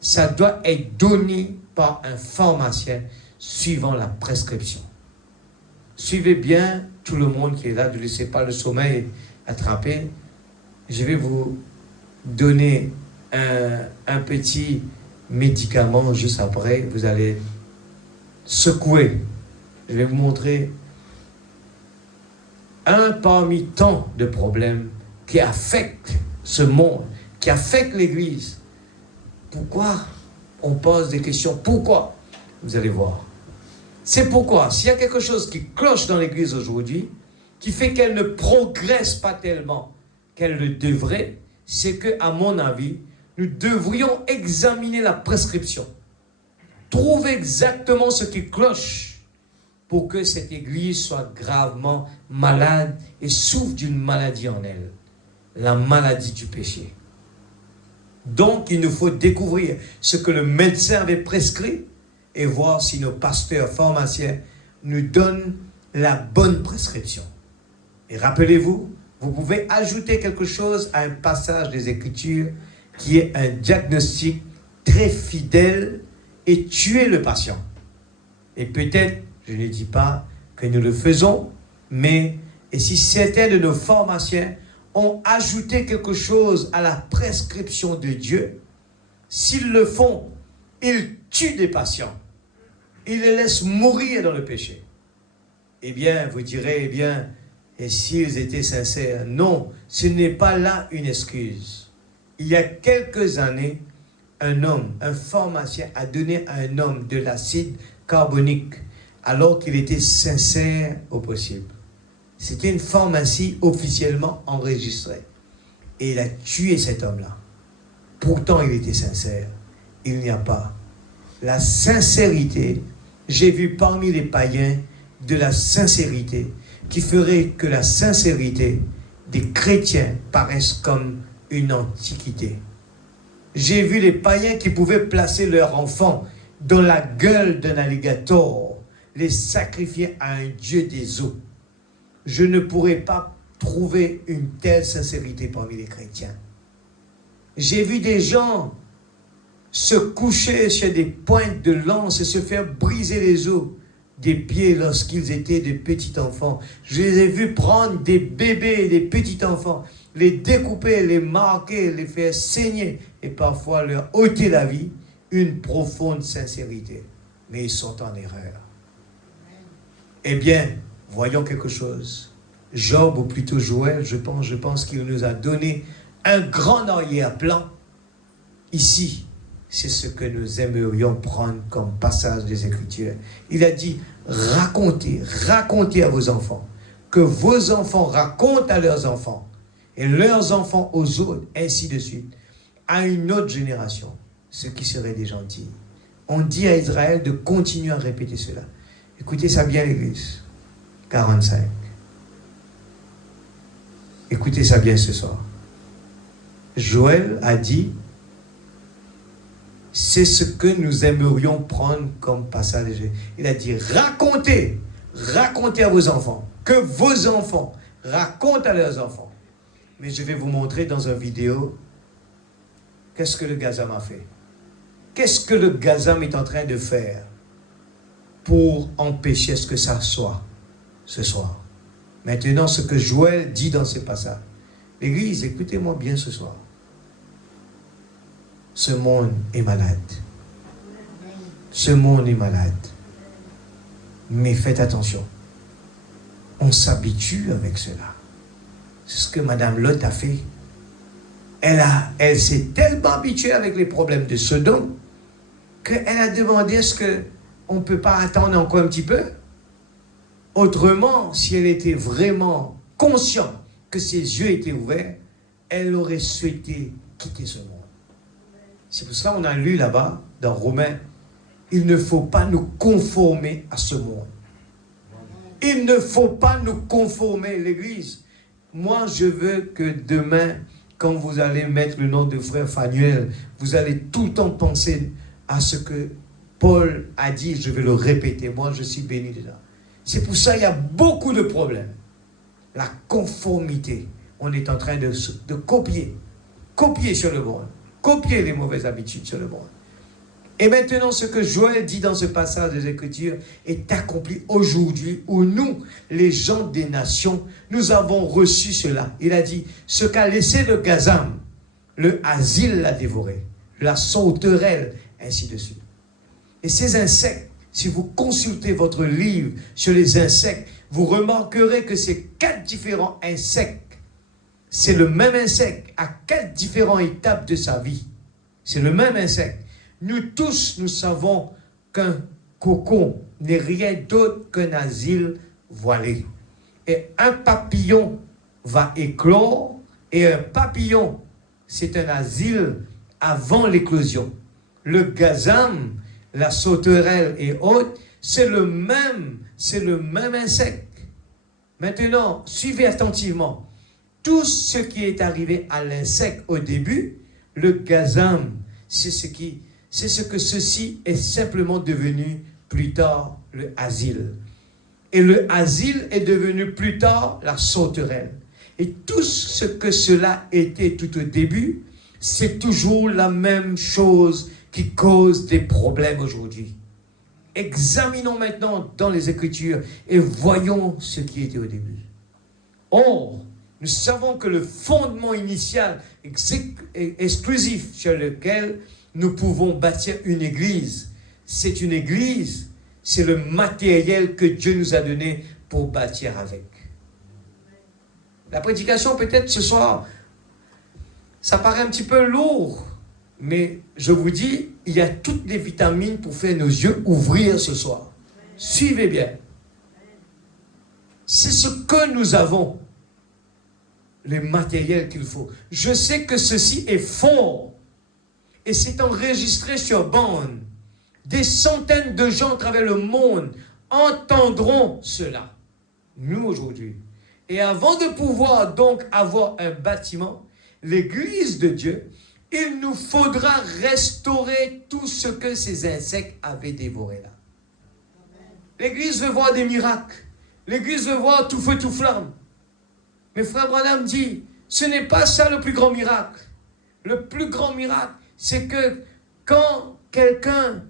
Ça doit être donné par un pharmacien suivant la prescription. Suivez bien tout le monde qui est là, ne laissez pas le sommeil attraper. Je vais vous donner un petit médicament juste après. Vous allez secouer. Je vais vous montrer un parmi tant de problèmes qui affectent ce monde, qui affectent l'Église. Pourquoi on pose des questions? Pourquoi? Vous allez voir. C'est pourquoi, s'il y a quelque chose qui cloche dans l'Église aujourd'hui, qui fait qu'elle ne progresse pas tellement qu'elle le devrait, c'est que, à mon avis, nous devrions examiner la prescription. Trouver exactement ce qui cloche pour que cette Église soit gravement malade et souffre d'une maladie en elle, la maladie du péché. Donc, il nous faut découvrir ce que le médecin avait prescrit et voir si nos pasteurs pharmaciens nous donnent la bonne prescription. Et rappelez-vous, vous pouvez ajouter quelque chose à un passage des Écritures qui est un diagnostic très fidèle et tuer le patient. Et peut-être, je ne dis pas que nous le faisons, mais et si certains de nos pharmaciens ont ajouté quelque chose à la prescription de Dieu, s'ils le font, ils tuent des patients. Ils les laissent mourir dans le péché. Eh bien, vous direz, eh bien, et s'ils étaient sincères? Non, ce n'est pas là une excuse. Il y a quelques années, un homme, un pharmacien, a donné à un homme de l'acide carbonique alors qu'il était sincère au possible. C'était une pharmacie officiellement enregistrée. Et il a tué cet homme-là. Pourtant, il était sincère. Il n'y a pas. La sincérité, j'ai vu parmi les païens de la sincérité qui ferait que la sincérité des chrétiens paraisse comme une antiquité. J'ai vu les païens qui pouvaient placer leurs enfants dans la gueule d'un alligator, les sacrifier à un dieu des eaux. Je ne pourrais pas trouver une telle sincérité parmi les chrétiens. J'ai vu des gens se coucher sur des pointes de lance et se faire briser les os des pieds lorsqu'ils étaient de petits enfants. Je les ai vus prendre des bébés, des petits enfants, les découper, les marquer, les faire saigner et parfois leur ôter la vie, une profonde sincérité. Mais ils sont en erreur. Eh bien, voyons quelque chose. Job, ou plutôt Joël, je pense qu'il nous a donné un grand arrière-plan. Ici, c'est ce que nous aimerions prendre comme passage des Écritures. Il a dit, racontez à vos enfants, que vos enfants racontent à leurs enfants, et leurs enfants aux autres, ainsi de suite, à une autre génération, ce qui serait des gentils. On dit à Israël de continuer à répéter cela. Écoutez ça bien, l'Église. 45. Écoutez ça bien ce soir. Joël a dit, c'est ce que nous aimerions prendre comme passage. Il a dit, racontez à vos enfants, que vos enfants racontent à leurs enfants. Mais je vais vous montrer dans une vidéo, qu'est-ce que le Gazam a fait. Qu'est-ce que le Gazam est en train de faire pour empêcher ce que ça soit ce soir. Maintenant, ce que Joël dit dans ce passage. L'Église, écoutez-moi bien ce soir. Ce monde est malade. Ce monde est malade. Mais faites attention. On s'habitue avec cela. C'est ce que Madame Lot a fait. Elle s'est tellement habituée avec les problèmes de Sodome qu'elle a demandé est-ce qu'on ne peut pas attendre encore un petit peu? Autrement, si elle était vraiment consciente que ses yeux étaient ouverts, elle aurait souhaité quitter ce monde. C'est pour cela qu'on a lu là-bas, dans Romains, il ne faut pas nous conformer à ce monde. Il ne faut pas nous conformer, l'Église. Moi, je veux que demain, quand vous allez mettre le nom de frère Fanuel, vous allez tout le temps penser à ce que Paul a dit, je vais le répéter. Moi, je suis béni de ça. C'est pour ça qu'il y a beaucoup de problèmes. La conformité. On est en train de copier. Copier sur le monde. Copier les mauvaises habitudes sur le monde. Et maintenant, ce que Joël dit dans ce passage des Écritures est accompli aujourd'hui, où nous, les gens des nations, nous avons reçu cela. Il a dit, ce qu'a laissé le gazam, le asile l'a dévoré, la sauterelle, ainsi de suite. Et ces insectes, si vous consultez votre livre sur les insectes, vous remarquerez que ces 4 différents insectes, c'est le même insecte à 4 différentes étapes de sa vie. C'est le même insecte. Nous tous, nous savons qu'un cocon n'est rien d'autre qu'un asile voilé. Et un papillon va éclore, et un papillon, c'est un asile avant l'éclosion. Le gazam, la sauterelle et autres, c'est le même insecte. Maintenant, suivez attentivement. Tout ce qui est arrivé à l'insecte au début, le gazam, c'est ce que ceci est simplement devenu plus tard le asile. Et le asile est devenu plus tard la sauterelle. Et tout ce que cela était tout au début, c'est toujours la même chose qui cause des problèmes aujourd'hui. Examinons maintenant dans les Écritures et voyons ce qui était au début. Or, nous savons que le fondement initial exclusif sur lequel nous pouvons bâtir une église, c'est une église, c'est le matériel que Dieu nous a donné pour bâtir avec. La prédication peut-être ce soir, ça paraît un petit peu lourd, mais je vous dis, il y a toutes les vitamines pour faire nos yeux ouvrir ce soir. Suivez bien. C'est ce que nous avons. Le matériel qu'il faut. Je sais que ceci est fort et c'est enregistré sur bande. Des centaines de gens à travers le monde entendront cela. Nous aujourd'hui. Et avant de pouvoir donc avoir un bâtiment, l'église de Dieu, il nous faudra restaurer tout ce que ces insectes avaient dévoré là. L'église veut voir des miracles. L'église veut voir tout feu, tout flamme. Mais frère Branham dit, ce n'est pas ça le plus grand miracle. Le plus grand miracle, c'est que quand quelqu'un,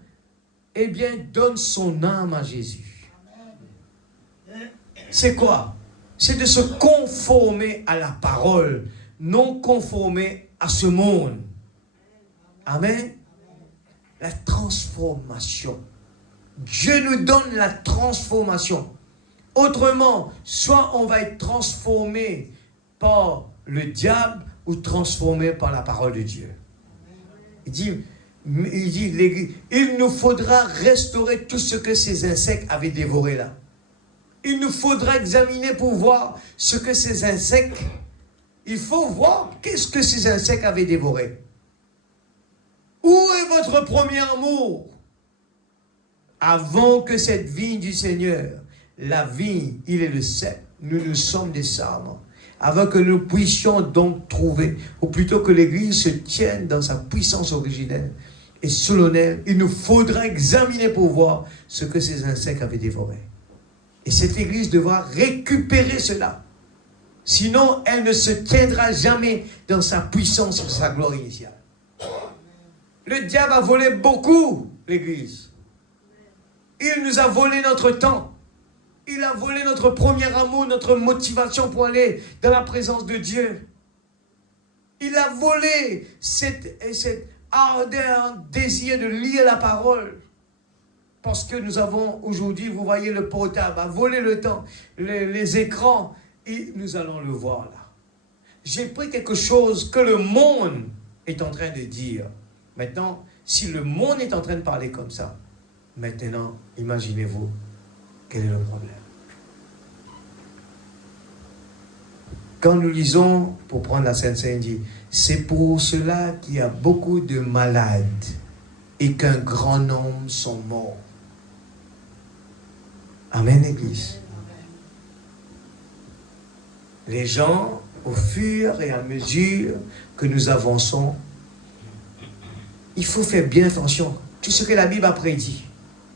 donne son âme à Jésus. C'est quoi? C'est de se conformer à la parole, non conformer à ce monde. Amen. La transformation. Dieu nous donne la transformation. Autrement, soit on va être transformé par le diable ou transformé par la parole de Dieu. Il dit, il nous faudra restaurer tout ce que ces insectes avaient dévoré là. Il nous faudra examiner pour voir ce que ces insectes, il faut voir qu'est-ce que ces insectes avaient dévoré. Où est votre premier amour? Avant que cette vigne du Seigneur, la vigne, il est le cep. Nous sommes des sarments. Avant que nous puissions donc trouver, ou plutôt que l'Église se tienne dans sa puissance originelle et solennelle, il nous faudra examiner pour voir ce que ces insectes avaient dévoré. Et cette Église devra récupérer cela. Sinon, elle ne se tiendra jamais dans sa puissance et sa gloire initiale. Le diable a volé beaucoup, l'Église. Il nous a volé notre temps. Il a volé notre premier amour, notre motivation pour aller dans la présence de Dieu. Il a volé cette ardeur, désir de lire la parole. Parce que nous avons aujourd'hui, vous voyez, le portable a volé le temps, les écrans, et nous allons le voir là. J'ai pris quelque chose que le monde est en train de dire. Maintenant, si le monde est en train de parler comme ça, maintenant, imaginez-vous, quel est le problème? Quand nous lisons, pour prendre la Sainte Seine dit, c'est pour cela qu'il y a beaucoup de malades et qu'un grand nombre sont morts. Amen, Église. Les gens, au fur et à mesure que nous avançons, il faut faire bien attention. Tout ce que la Bible a prédit.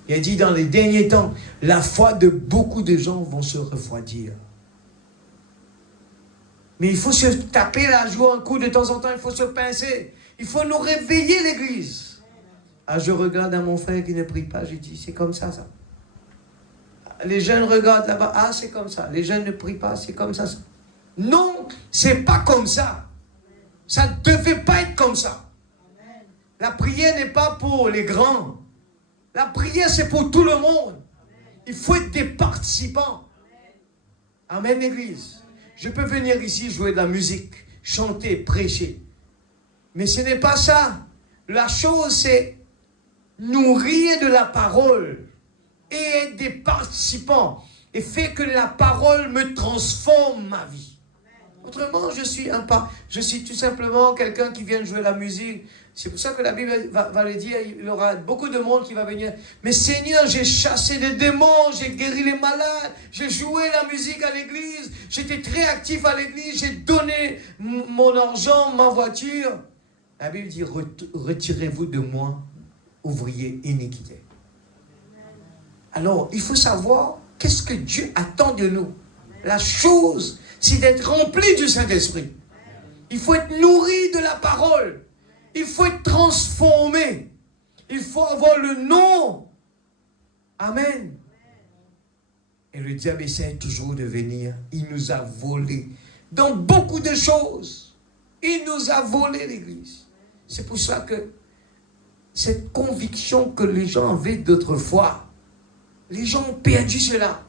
Il a dit dans les derniers temps, la foi de beaucoup de gens vont se refroidir. Mais il faut se taper la joue un coup de temps en temps, il faut se pincer. Il faut nous réveiller l'église. Ah, je regarde à mon frère qui ne prie pas, je dis, c'est comme ça. Les jeunes regardent là-bas, ah, c'est comme ça. Les jeunes ne prient pas, c'est comme ça. Non, c'est pas comme ça. Ça ne devait pas être comme ça. La prière n'est pas pour les grands. La prière, c'est pour tout le monde. Il faut être des participants. Amen, l'église. Je peux venir ici jouer de la musique, chanter, prêcher. Mais ce n'est pas ça. La chose, c'est nourrir de la parole et être des participants et faire que la parole me transforme ma vie. Autrement, je suis tout simplement quelqu'un qui vient jouer la musique. C'est pour ça que la Bible va le dire, il y aura beaucoup de monde qui va venir. Mais Seigneur, j'ai chassé des démons, j'ai guéri les malades, j'ai joué la musique à l'église, j'étais très actif à l'église, j'ai donné mon argent, ma voiture. La Bible dit, retirez-vous de moi, ouvrier iniquité. Alors, il faut savoir qu'est-ce que Dieu attend de nous. La chose, c'est d'être rempli du Saint-Esprit. Il faut être nourri de la parole. Il faut être transformé. Il faut avoir le nom. Amen. Et le diable essaie toujours de venir. Il nous a volé dans beaucoup de choses. Il nous a volé l'église. C'est pour ça que cette conviction que les gens avaient d'autrefois, les gens ont perdu cela.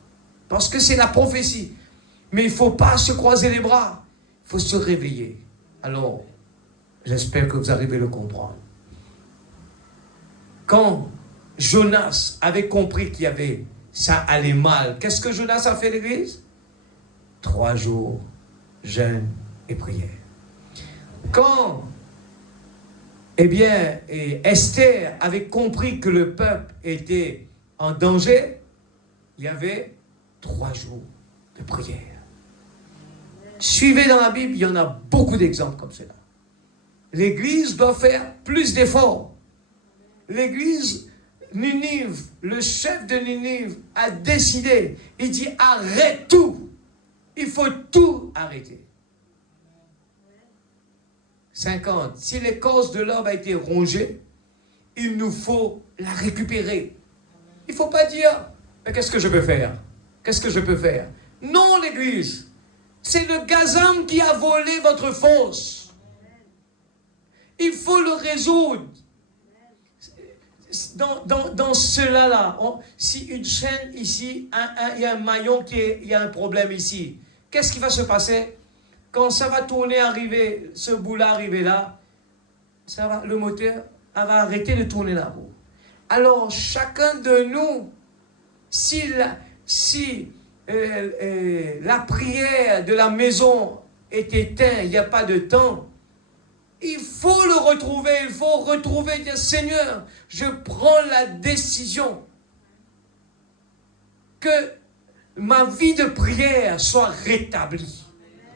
Parce que c'est la prophétie. Mais il ne faut pas se croiser les bras. Il faut se réveiller. Alors, j'espère que vous arrivez à le comprendre. Quand Jonas avait compris qu'il y avait, ça allait mal, qu'est-ce que Jonas a fait l'église? 3 jours, jeûne et prière. Quand, Esther avait compris que le peuple était en danger, il y avait 3 jours de prière. Suivez dans la Bible, il y en a beaucoup d'exemples comme cela. L'Église doit faire plus d'efforts. L'Église, Ninive, le chef de Ninive a décidé, il dit arrête tout. Il faut tout arrêter. 50. Si l'écorce de l'homme a été rongée, il nous faut la récupérer. Il ne faut pas dire, mais qu'est-ce que je peux faire? Qu'est-ce que je peux faire? Non, l'Église. C'est le gazam qui a volé votre force. Il faut le résoudre. Dans cela-là, si une chaîne ici, il y a un maillon il y a un problème ici, qu'est-ce qui va se passer? Quand ça va tourner, arriver, ce bout-là, arriver là, le moteur va arrêter de tourner là-haut. Alors, chacun de nous, si la prière de la maison est éteinte, il n'y a pas de temps, il faut le retrouver, il faut retrouver, dire Seigneur, je prends la décision que ma vie de prière soit rétablie.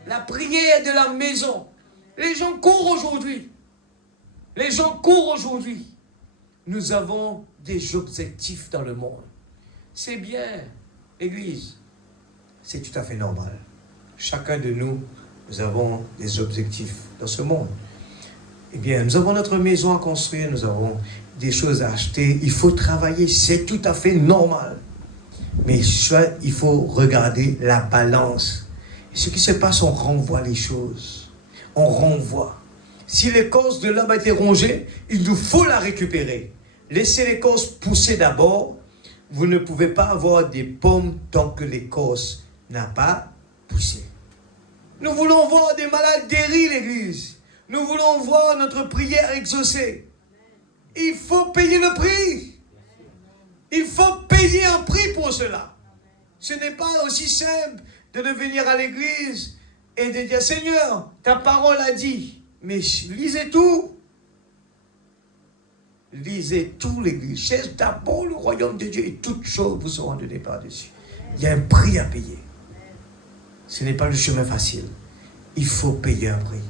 La prière de la maison. Les gens courent aujourd'hui. Les gens courent aujourd'hui. Nous avons des objectifs dans le monde. C'est bien, Église. C'est tout à fait normal. Chacun de nous, nous avons des objectifs dans ce monde. Eh bien, nous avons notre maison à construire, nous avons des choses à acheter. Il faut travailler, c'est tout à fait normal. Mais il faut regarder la balance. Ce qui se passe, on renvoie les choses. On renvoie. Si l'écorce de l'homme a été rongée, il nous faut la récupérer. Laissez l'écorce pousser d'abord. Vous ne pouvez pas avoir des pommes tant que l'écorce n'a pas poussé. Nous voulons voir des malades guéris, l'Église. Nous voulons voir notre prière exaucée. Il faut payer le prix. Il faut payer un prix pour cela. Ce n'est pas aussi simple de venir à l'église et de dire Seigneur, ta parole a dit. Mais lisez tout. Lisez tout l'église. Cherchez d'abord le royaume de Dieu et toutes choses vous seront données par-dessus. Il y a un prix à payer. Ce n'est pas le chemin facile. Il faut payer un prix.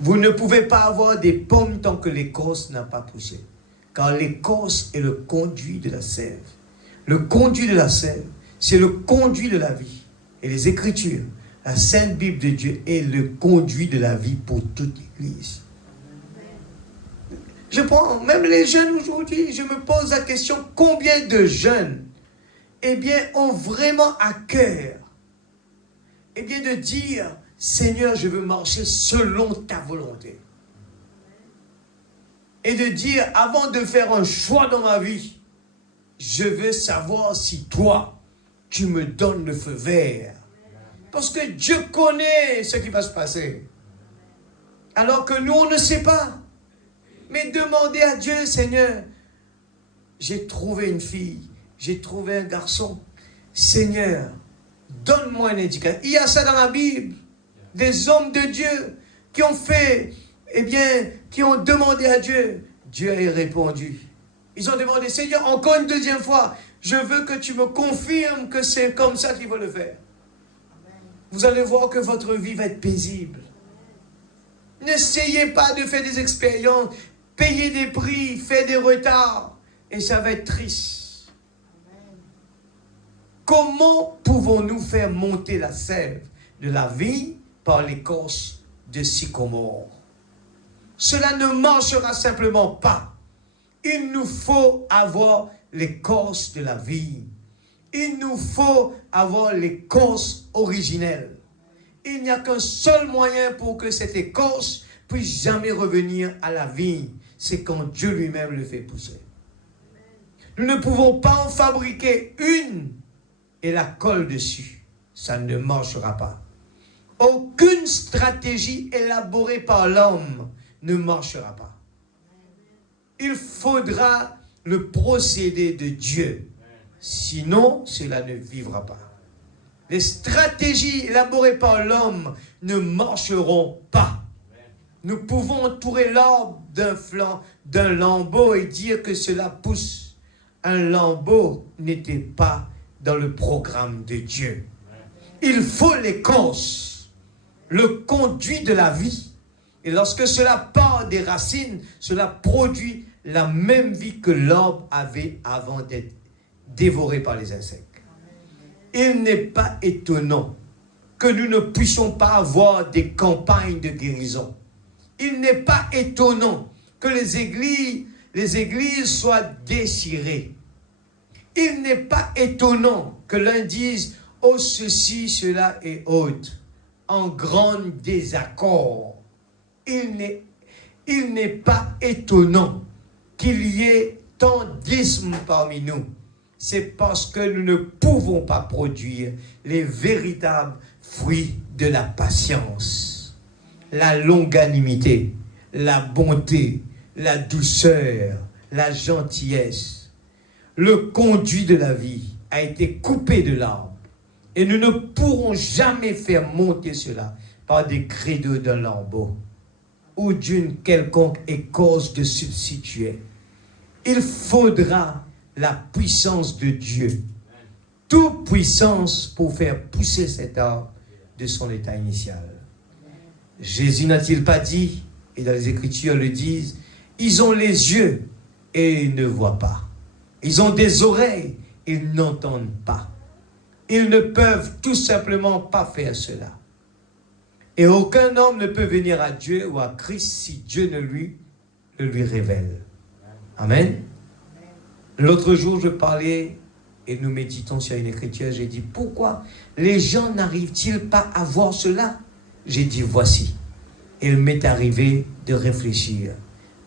Vous ne pouvez pas avoir des pommes tant que l'écorce n'a pas poussé. Car l'écorce est le conduit de la sève. Le conduit de la sève, c'est le conduit de la vie. Et les Écritures, la Sainte Bible de Dieu est le conduit de la vie pour toute l'Église. Je prends même les jeunes aujourd'hui, je me pose la question, combien de jeunes, ont vraiment à cœur, de dire, Seigneur, je veux marcher selon ta volonté. Et de dire, avant de faire un choix dans ma vie, je veux savoir si toi, tu me donnes le feu vert. Parce que Dieu connaît ce qui va se passer. Alors que nous, on ne sait pas. Mais demandez à Dieu, Seigneur, j'ai trouvé une fille, j'ai trouvé un garçon. Seigneur, donne-moi un indicateur. Il y a ça dans la Bible. Des hommes de Dieu qui ont fait, qui ont demandé à Dieu. Dieu a répondu. Ils ont demandé, Seigneur, encore une deuxième fois, je veux que tu me confirmes que c'est comme ça qu'il faut le faire. Vous allez voir que votre vie va être paisible. N'essayez pas de faire des expériences, payer des prix, faire des retards, et ça va être triste. Comment pouvons-nous faire monter la sève de la vie par l'écorce de sycomore? Cela ne marchera simplement pas. Il nous faut avoir l'écorce de la vie. Il nous faut avoir l'écorce originelle. Il n'y a qu'un seul moyen pour que cette écorce puisse jamais revenir à la vie. C'est quand Dieu lui-même le fait pousser. Nous ne pouvons pas en fabriquer une et la colle dessus. Ça ne marchera pas. Aucune stratégie élaborée par l'homme ne marchera pas. Il faudra le procédé de Dieu. Sinon, cela ne vivra pas. Les stratégies élaborées par l'homme ne marcheront pas. Nous pouvons entourer l'arbre d'un lambeau et dire que cela pousse. Un lambeau n'était pas dans le programme de Dieu. Il faut l'écorce, le conduit de la vie. Et lorsque cela part des racines, cela produit la même vie que l'arbre avait avant d'être dévoré par les insectes. Il n'est pas étonnant que nous ne puissions pas avoir des campagnes de guérison. Il n'est pas étonnant que les églises soient déchirées. Il n'est pas étonnant que l'un dise « Oh, ceci, cela et autre » en grand désaccord. Il n'est pas étonnant qu'il y ait tant d'ismes parmi nous. C'est parce que nous ne pouvons pas produire les véritables fruits de la patience, la longanimité, la bonté, la douceur, la gentillesse. Le conduit de la vie a été coupé de l'arbre et nous ne pourrons jamais faire monter cela par des credos d'un lambeau ou d'une quelconque écorce de substituer. Il faudra la puissance de Dieu, toute puissance pour faire pousser cet arbre de son état initial. Jésus n'a-t-il pas dit, et dans les Écritures le disent, ils ont les yeux et ils ne voient pas. Ils ont des oreilles et ils n'entendent pas. Ils ne peuvent tout simplement pas faire cela. Et aucun homme ne peut venir à Dieu ou à Christ si Dieu ne lui révèle. Amen. L'autre jour, je parlais et nous méditons sur une écriture. J'ai dit, pourquoi les gens n'arrivent-ils pas à voir cela? J'ai dit, voici. Il m'est arrivé de réfléchir.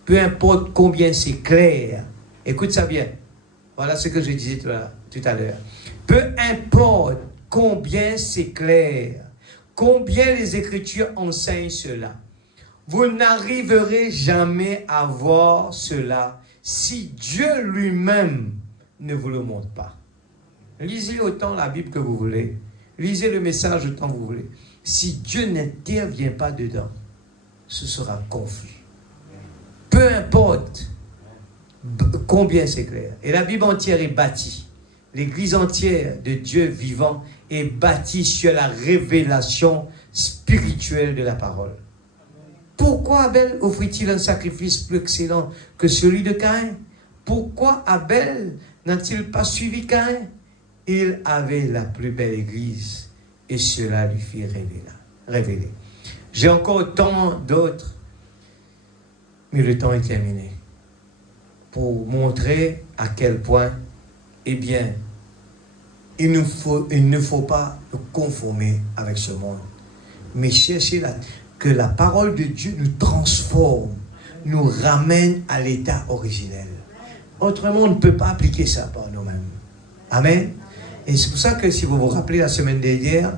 Peu importe combien c'est clair. Écoute ça bien. Voilà ce que je disais tout à l'heure. Peu importe combien c'est clair, combien les Écritures enseignent cela. Vous n'arriverez jamais à voir cela si Dieu lui-même ne vous le montre pas. Lisez autant la Bible que vous voulez. Lisez le message autant que vous voulez. Si Dieu n'intervient pas dedans, ce sera confus. Peu importe combien c'est clair. Et la Bible entière est bâtie l'Église entière de Dieu vivant est bâtie sur la révélation spirituelle de la parole. Pourquoi Abel offrit-il un sacrifice plus excellent que celui de Caïn? Pourquoi Abel n'a-t-il pas suivi Caïn? Il avait la plus belle Église et cela lui fit révéler. J'ai encore tant d'autres, mais le temps est terminé. Pour montrer à quel point, eh bien, il ne faut pas nous conformer avec ce monde, mais chercher que la parole de Dieu nous transforme, nous ramène à l'état originel. Autrement, on ne peut pas appliquer ça par nous-mêmes. Amen. Et c'est pour ça que, si vous vous rappelez, la semaine dernière,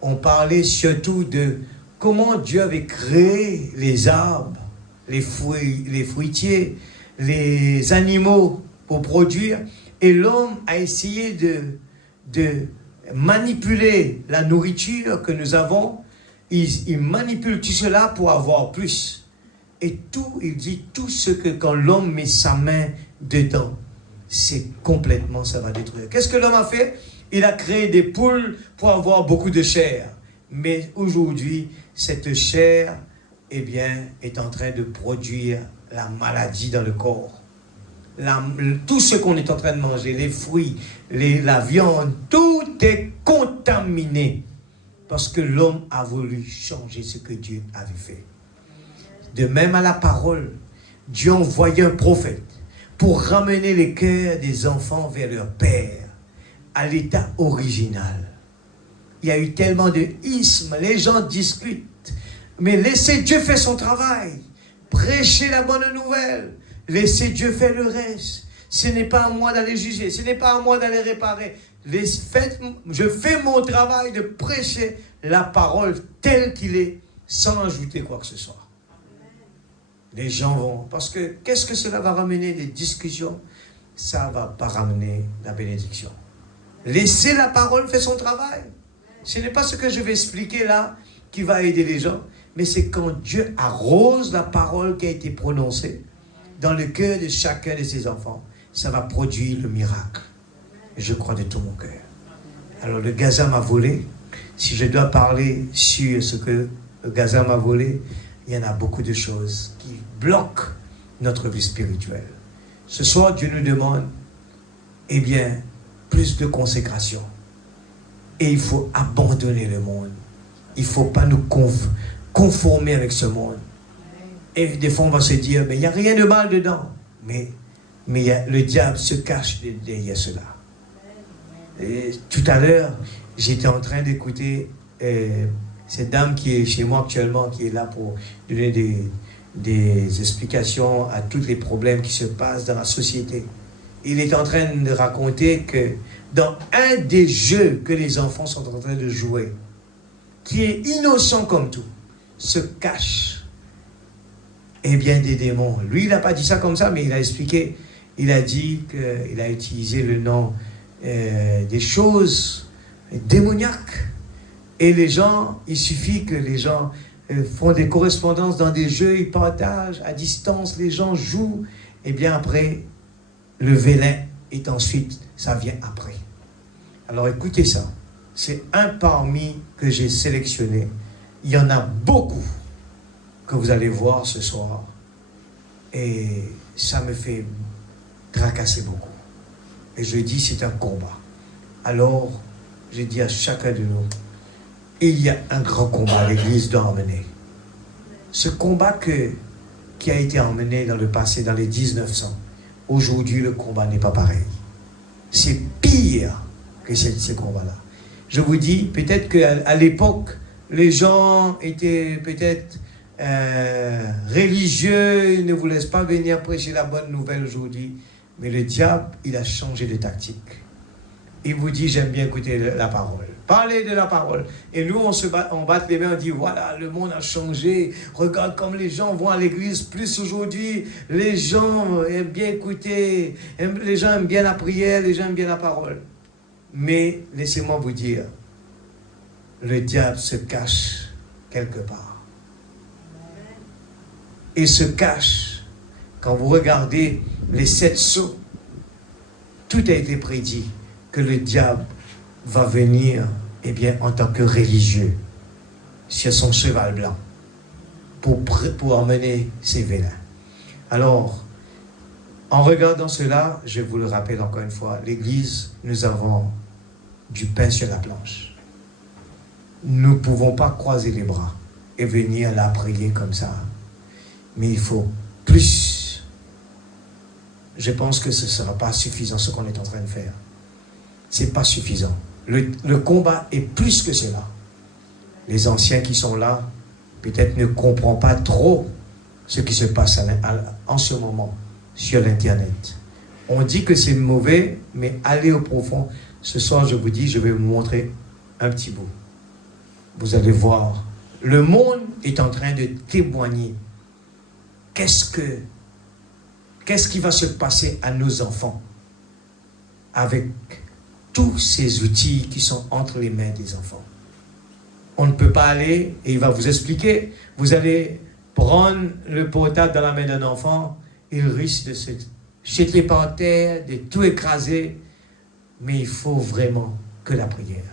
on parlait surtout de comment Dieu avait créé les arbres, les fruitiers, les animaux pour produire, et l'homme a essayé de manipuler la nourriture que nous avons. Il manipule tout cela pour avoir plus. Et il dit tout ce que quand l'homme met sa main dedans, c'est complètement, ça va détruire. Qu'est-ce que l'homme a fait? Il a créé des poules pour avoir beaucoup de chair. Mais aujourd'hui, cette chair, eh bien, est en train de produire la maladie dans le corps. Tout ce qu'on est en train de manger, les fruits, la viande, tout est contaminé. Parce que l'homme a voulu changer ce que Dieu avait fait. De même à la parole, Dieu envoyait un prophète pour ramener les cœurs des enfants vers leur père, à l'état original. Il y a eu tellement de ismes, les gens discutent, mais laissez Dieu faire son travail, prêchez la bonne nouvelle, laissez Dieu faire le reste. Ce n'est pas à moi d'aller juger, ce n'est pas à moi d'aller réparer. Je fais mon travail de prêcher la parole telle qu'il est, sans ajouter quoi que ce soit. Les gens vont, parce que qu'est-ce que cela va ramener? Des discussions? Ça ne va pas ramener la bénédiction. Laissez la parole faire son travail. Ce n'est pas ce que je vais expliquer là qui va aider les gens, mais c'est quand Dieu arrose la parole qui a été prononcée dans le cœur de chacun de ses enfants, ça va produire le miracle. Et je crois de tout mon cœur. Alors le Gaza m'a volé. Si je dois parler sur ce que le Gaza m'a volé, il y en a beaucoup de choses qui bloquent notre vie spirituelle. Ce soir, Dieu nous demande, eh bien, plus de consécration. Et il faut abandonner le monde. Il ne faut pas nous conformer avec ce monde. Et des fois, on va se dire, mais il n'y a rien de mal dedans. Mais le diable se cache derrière cela. Et tout à l'heure, j'étais en train d'écouter cette dame qui est chez moi actuellement, qui est là pour donner des explications à tous les problèmes qui se passent dans la société. Il est en train de raconter que dans un des jeux que les enfants sont en train de jouer, qui est innocent comme tout, se cache, eh bien, des démons. Lui, il n'a pas dit ça comme ça, mais il a expliqué, il a dit qu'il a utilisé le nom des choses démoniaques. Et les gens, il suffit que les gens font des correspondances dans des jeux, ils partagent à distance, les gens jouent, et bien après, le venin est ensuite, ça vient après. Alors écoutez ça, c'est un parmi que j'ai sélectionné. Il y en a beaucoup que vous allez voir ce soir, et ça me fait tracasser beaucoup. Et je dis, c'est un combat. Alors, je dis à chacun de nous, il y a un grand combat à l'Église doit emmener. Ce combat qui a été emmené dans le passé, dans les 1900, aujourd'hui, le combat n'est pas pareil. C'est pire que ces combats-là. Je vous dis, peut-être qu'à l'époque, les gens étaient peut-être religieux, ils ne vous laissent pas venir prêcher la bonne nouvelle aujourd'hui. Mais le diable, il a changé de tactique. Il vous dit, j'aime bien écouter la parole. Parlez de la parole. Et nous, on bat les mains, on dit, voilà, le monde a changé. Regarde comme les gens vont à l'église plus aujourd'hui. Les gens aiment bien écouter. Les gens aiment bien la prière. Les gens aiment bien la parole. Mais laissez-moi vous dire, le diable se cache quelque part. Il se cache. Quand vous regardez les 7 sceaux, tout a été prédit. que le diable va venir, eh bien, en tant que religieux, sur son cheval blanc, pour emmener ses vélins. Alors, en regardant cela, je vous le rappelle encore une fois, l'Église, nous avons du pain sur la planche. Nous ne pouvons pas croiser les bras et venir là prier comme ça. Mais il faut plus. Je pense que ce ne sera pas suffisant ce qu'on est en train de faire. Ce n'est pas suffisant. Le combat est plus que cela. Les anciens qui sont là, peut-être ne comprennent pas trop ce qui se passe en ce moment sur l'Internet. On dit que c'est mauvais, mais allez au profond. Ce soir, je vous dis, je vais vous montrer un petit bout. Vous allez voir. Le monde est en train de témoigner. Qu'est-ce qui va se passer à nos enfants avec tous ces outils qui sont entre les mains des enfants? On ne peut pas aller, et il va vous expliquer, vous allez prendre le portable dans la main d'un enfant, il risque de se jeter par terre, de tout écraser, mais il faut vraiment que la prière.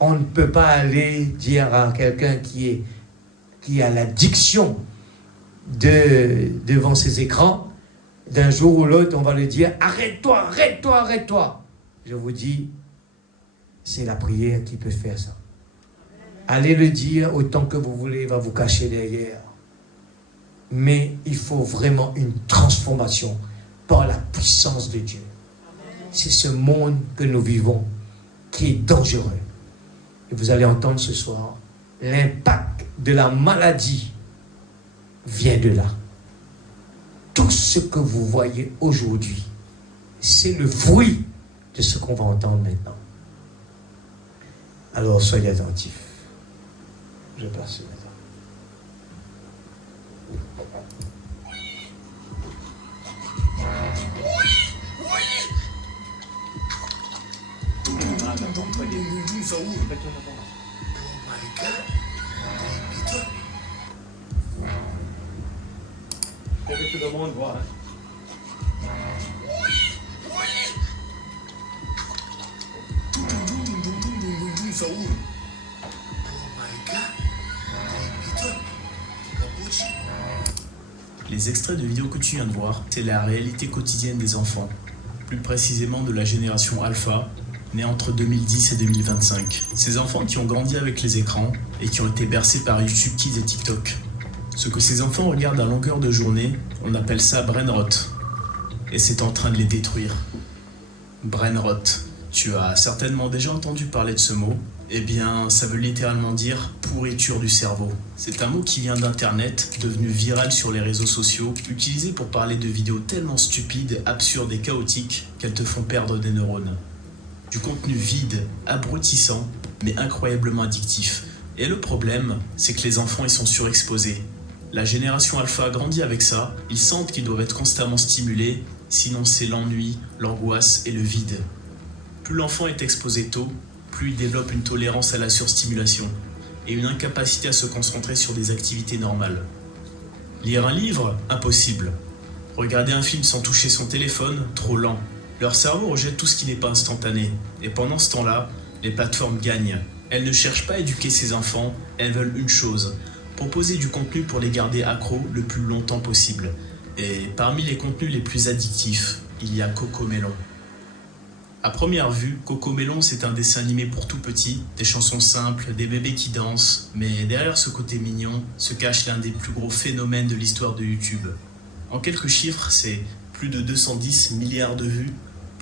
On ne peut pas aller dire à quelqu'un qui a l'addiction devant ses écrans, d'un jour ou l'autre, on va lui dire « Arrête-toi, arrête-toi, arrête-toi ». Je vous dis, c'est la prière qui peut faire ça. Allez le dire autant que vous voulez, il va vous cacher derrière. Mais il faut vraiment une transformation par la puissance de Dieu. C'est ce monde que nous vivons qui est dangereux. Et vous allez entendre ce soir, l'impact de la maladie vient de là. Tout ce que vous voyez aujourd'hui, c'est le fruit de ce qu'on va entendre maintenant. Alors soyez attentifs. Je passe maintenant. Que tout le monde voit. Les extraits de vidéos que tu viens de voir, c'est la réalité quotidienne des enfants, plus précisément de la génération Alpha, née entre 2010 et 2025. Ces enfants qui ont grandi avec les écrans et qui ont été bercés par YouTube Kids et TikTok. Ce que ces enfants regardent à longueur de journée, on appelle ça brain rot. Et c'est en train de les détruire. Brain rot. Tu as certainement déjà entendu parler de ce mot. Eh bien, ça veut littéralement dire pourriture du cerveau. C'est un mot qui vient d'internet, devenu viral sur les réseaux sociaux, utilisé pour parler de vidéos tellement stupides, absurdes et chaotiques qu'elles te font perdre des neurones. Du contenu vide, abrutissant, mais incroyablement addictif. Et le problème, c'est que les enfants y sont surexposés. La génération alpha grandit avec ça, ils sentent qu'ils doivent être constamment stimulés, sinon c'est l'ennui, l'angoisse et le vide. Plus l'enfant est exposé tôt, plus il développe une tolérance à la surstimulation et une incapacité à se concentrer sur des activités normales. Lire un livre, impossible. Regarder un film sans toucher son téléphone, trop lent. Leur cerveau rejette tout ce qui n'est pas instantané. Et pendant ce temps-là, les plateformes gagnent. Elles ne cherchent pas à éduquer ces enfants, elles veulent une chose, proposer du contenu pour les garder accros le plus longtemps possible. Et parmi les contenus les plus addictifs, il y a Cocomelon. À première vue, Cocomelon c'est un dessin animé pour tout petit, des chansons simples, des bébés qui dansent, mais derrière ce côté mignon se cache l'un des plus gros phénomènes de l'histoire de YouTube. En quelques chiffres, c'est plus de 210 milliards de vues,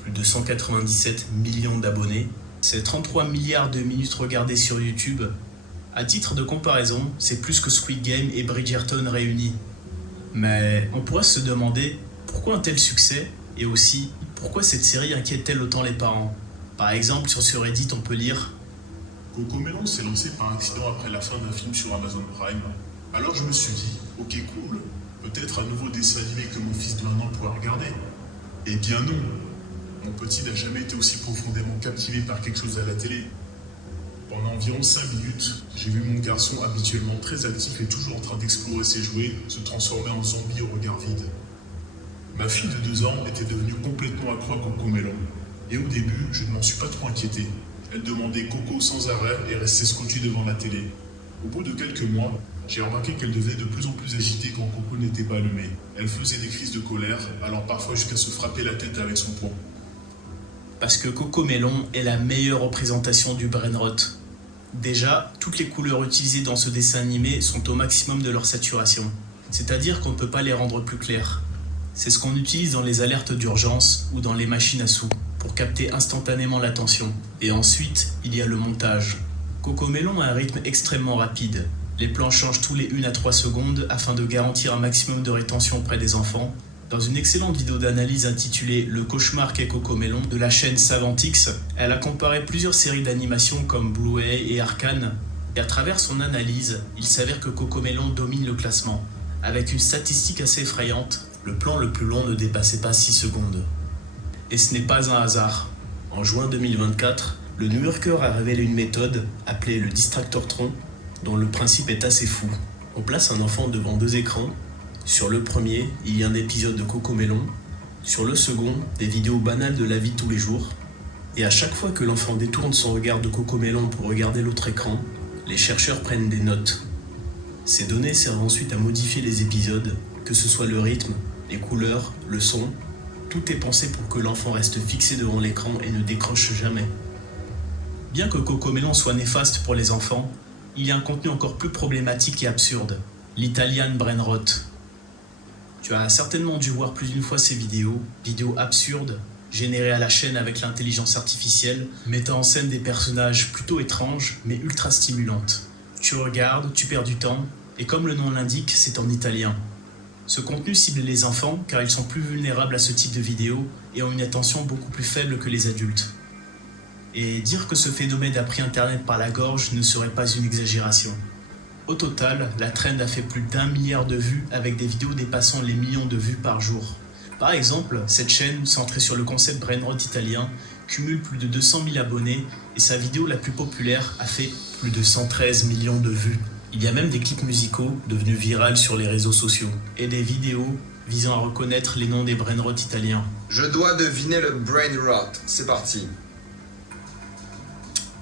plus de 197 millions d'abonnés, c'est 33 milliards de minutes regardées sur YouTube. À titre de comparaison, c'est plus que Squid Game et Bridgerton réunis. Mais on pourrait se demander pourquoi un tel succès et aussi pourquoi cette série inquiète-t-elle autant les parents. Par exemple, sur ce Reddit, on peut lire Cocomelon s'est lancé par accident après la fin d'un film sur Amazon Prime. Alors je me suis dit, ok cool, peut-être un nouveau dessin animé que mon fils de 1 an pourra regarder. Eh bien non, mon petit n'a jamais été aussi profondément captivé par quelque chose à la télé. Pendant environ 5 minutes, j'ai vu mon garçon habituellement très actif et toujours en train d'explorer ses jouets se transformer en zombie au regard vide. Ma fille de 2 ans était devenue complètement accro à Cocomelon. Et au début, je ne m'en suis pas trop inquiété. Elle demandait Coco sans arrêt et restait scotchée devant la télé. Au bout de quelques mois, j'ai remarqué qu'elle devenait de plus en plus agitée quand Coco n'était pas allumée. Elle faisait des crises de colère, allant parfois jusqu'à se frapper la tête avec son poing. Parce que Cocomelon est la meilleure représentation du brainrot. Déjà, toutes les couleurs utilisées dans ce dessin animé sont au maximum de leur saturation. C'est-à-dire qu'on ne peut pas les rendre plus claires. C'est ce qu'on utilise dans les alertes d'urgence ou dans les machines à sous, pour capter instantanément l'attention. Et ensuite, il y a le montage. Cocomelon a un rythme extrêmement rapide. Les plans changent tous les 1 à 3 secondes afin de garantir un maximum de rétention auprès des enfants. Dans une excellente vidéo d'analyse intitulée « Le cauchemar qu'est Cocomelon » de la chaîne Savantix, elle a comparé plusieurs séries d'animation comme Bluey et Arcane. Et à travers son analyse, il s'avère que Cocomelon domine le classement. Avec une statistique assez effrayante, le plan le plus long ne dépassait pas 6 secondes. Et ce n'est pas un hasard. En juin 2024, le New Yorker a révélé une méthode appelée le Distractortron, dont le principe est assez fou. On place un enfant devant 2 écrans. Sur le premier, il y a un épisode de Cocomelon. Sur le second, des vidéos banales de la vie de tous les jours. Et à chaque fois que l'enfant détourne son regard de Cocomelon pour regarder l'autre écran, les chercheurs prennent des notes. Ces données servent ensuite à modifier les épisodes, que ce soit le rythme, les couleurs, le son. Tout est pensé pour que l'enfant reste fixé devant l'écran et ne décroche jamais. Bien que Cocomelon soit néfaste pour les enfants, il y a un contenu encore plus problématique et absurde, l'Italian brainrot. Tu as certainement dû voir plus d'une fois ces vidéos absurdes, générées à la chaîne avec l'intelligence artificielle, mettant en scène des personnages plutôt étranges, mais ultra stimulantes. Tu regardes, tu perds du temps, et comme le nom l'indique, c'est en italien. Ce contenu cible les enfants car ils sont plus vulnérables à ce type de vidéos et ont une attention beaucoup plus faible que les adultes. Et dire que ce phénomène a pris Internet par la gorge ne serait pas une exagération. Au total, la trend a fait plus d'1 milliard de vues avec des vidéos dépassant les millions de vues par jour. Par exemple, cette chaîne, centrée sur le concept brainrot italien, cumule plus de 200 000 abonnés et sa vidéo la plus populaire a fait plus de 113 millions de vues. Il y a même des clips musicaux devenus virals sur les réseaux sociaux et des vidéos visant à reconnaître les noms des brainrot italiens. Je dois deviner le brainrot. C'est parti.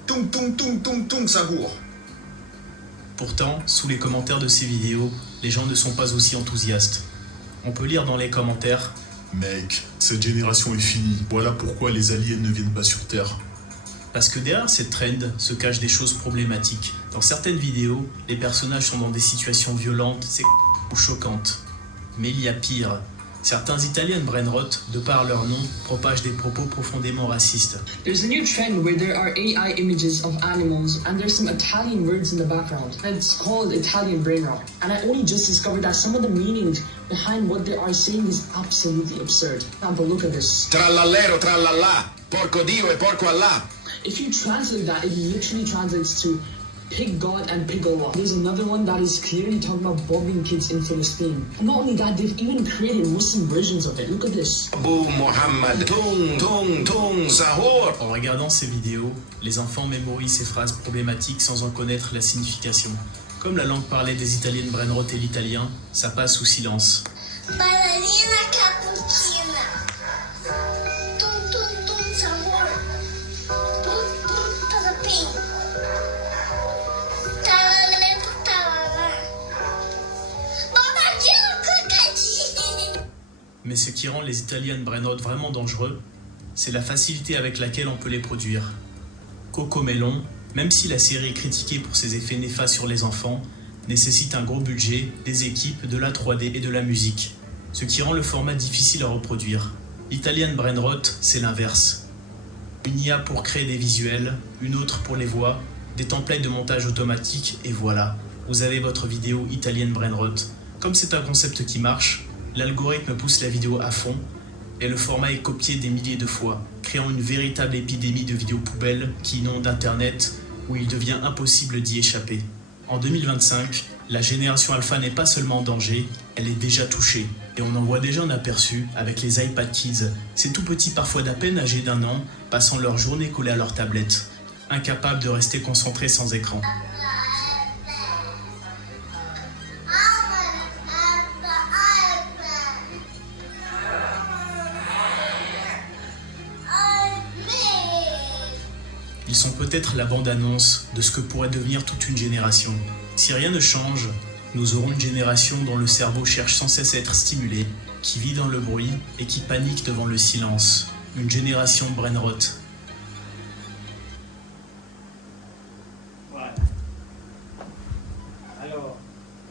Tung tung tung tung tung Sahour. Pourtant, sous les commentaires de ces vidéos, les gens ne sont pas aussi enthousiastes. On peut lire dans les commentaires « Mec, cette génération est finie. Voilà pourquoi les aliens ne viennent pas sur Terre. » Parce que derrière cette trend se cachent des choses problématiques. Dans certaines vidéos, les personnages sont dans des situations violentes, ou choquantes. Mais il y a pire. Certains Italian brainrot, de par leur nom, propagent des propos profondément racistes. There's a new trend where there are AI images of animals and there's some Italian words in the background. And it's called Italian brainrot. And I only just discovered that some of the meanings behind what they are saying is absolutely absurd. Now, but look at this. Trallallero trallallà. Porco Dio e porco Allah. If you translate that, it literally translates to Pig God and Pig Allah. There's another one that is clearly talking about bombing kids in Palestine. And not only that, they've even created Muslim versions of it. Look at this. Abu Muhammad. Tung tung tung Sahour. En regardant ces vidéos, les enfants mémorisent ces phrases problématiques sans en connaître la signification. Comme la langue parlée des Italiennes brainrot et l'italien, ça passe sous silence. Ballerina cappuccina. Tum tum tum Sahour. Tum tum Tazapin. Talalento talala. Bombardino cocatinho. Mais ce qui rend les Italian brainrot vraiment dangereux, c'est la facilité avec laquelle on peut les produire. Cocomelon, même si la série est critiquée pour ses effets néfastes sur les enfants, nécessite un gros budget, des équipes, de la 3D et de la musique, ce qui rend le format difficile à reproduire. Italian brainrot, c'est l'inverse. Une IA pour créer des visuels, une autre pour les voix, des templates de montage automatique et voilà, vous avez votre vidéo Italian brainrot. Comme c'est un concept qui marche, l'algorithme pousse la vidéo à fond et le format est copié des milliers de fois, créant une véritable épidémie de vidéos poubelles qui inonde Internet où il devient impossible d'y échapper. En 2025, la génération alpha n'est pas seulement en danger, elle est déjà touchée. Et on en voit déjà un aperçu avec les iPad Kids, ces tout petits parfois d'à peine âgés d'1 an, passant leur journée collés à leur tablette, incapables de rester concentrés sans écran. Ils sont peut-être la bande-annonce de ce que pourrait devenir toute une génération. Si rien ne change, nous aurons une génération dont le cerveau cherche sans cesse à être stimulé, qui vit dans le bruit et qui panique devant le silence. Une génération brain rot. Voilà. Alors,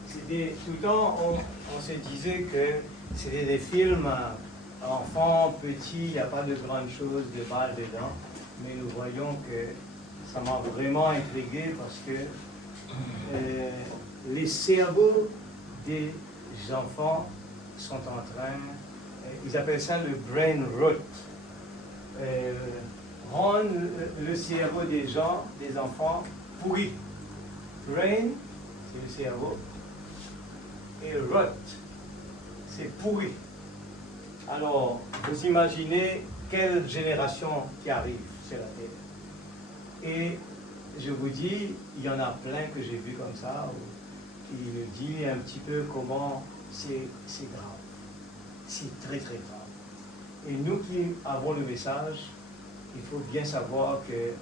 c'était tout le temps, on se disait que c'était des films enfants, petits, il n'y a pas de grandes choses, de mal dedans. Mais nous voyons que ça m'a vraiment intrigué parce que les cerveaux des enfants sont en train, ils appellent ça le brain rot. Rendre le cerveau des gens, des enfants, pourri. Brain, c'est le cerveau, et rot, c'est pourri. Alors, vous imaginez quelle génération qui arrive sur la Terre. Et je vous dis, il y en a plein que j'ai vu comme ça, qui me dit un petit peu comment c'est grave. C'est très très grave. Et nous qui avons le message, il faut bien savoir que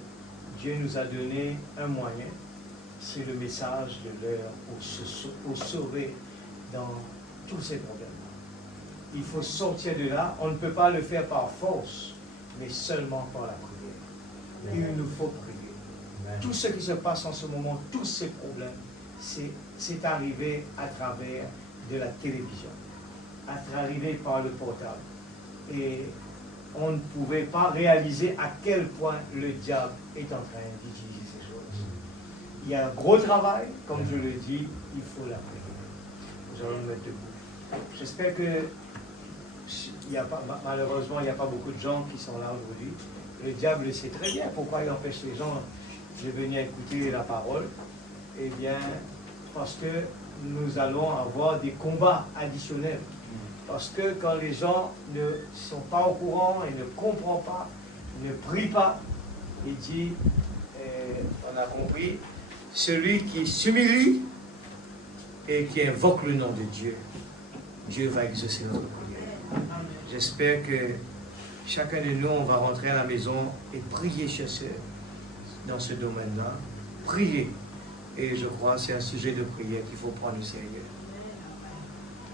Dieu nous a donné un moyen, c'est le message de l'heure pour sauver dans tous ces problèmes. Il faut sortir de là. On ne peut pas le faire par force, mais seulement par la prière. Il nous faut prier. Tout ce qui se passe en ce moment, tous ces problèmes, c'est arrivé à travers de la télévision, arrivé par le portable. Et on ne pouvait pas réaliser à quel point le diable est en train d'utiliser ces choses. Il y a un gros travail, comme je le dis, il faut la prière. Nous allons nous mettre debout. J'espère que malheureusement, il n'y a pas beaucoup de gens qui sont là aujourd'hui. Le diable sait très bien pourquoi il empêche les gens de venir écouter la parole. Eh bien, parce que nous allons avoir des combats additionnels. Parce que quand les gens ne sont pas au courant et ne comprennent pas, ne prient pas, il dit, on a compris, celui qui s'humilie et qui invoque le nom de Dieu, Dieu va exaucer notre prière. J'espère que chacun de nous, on va rentrer à la maison et prier, chers sœurs, dans ce domaine-là. Prier. Et je crois que c'est un sujet de prière qu'il faut prendre au sérieux.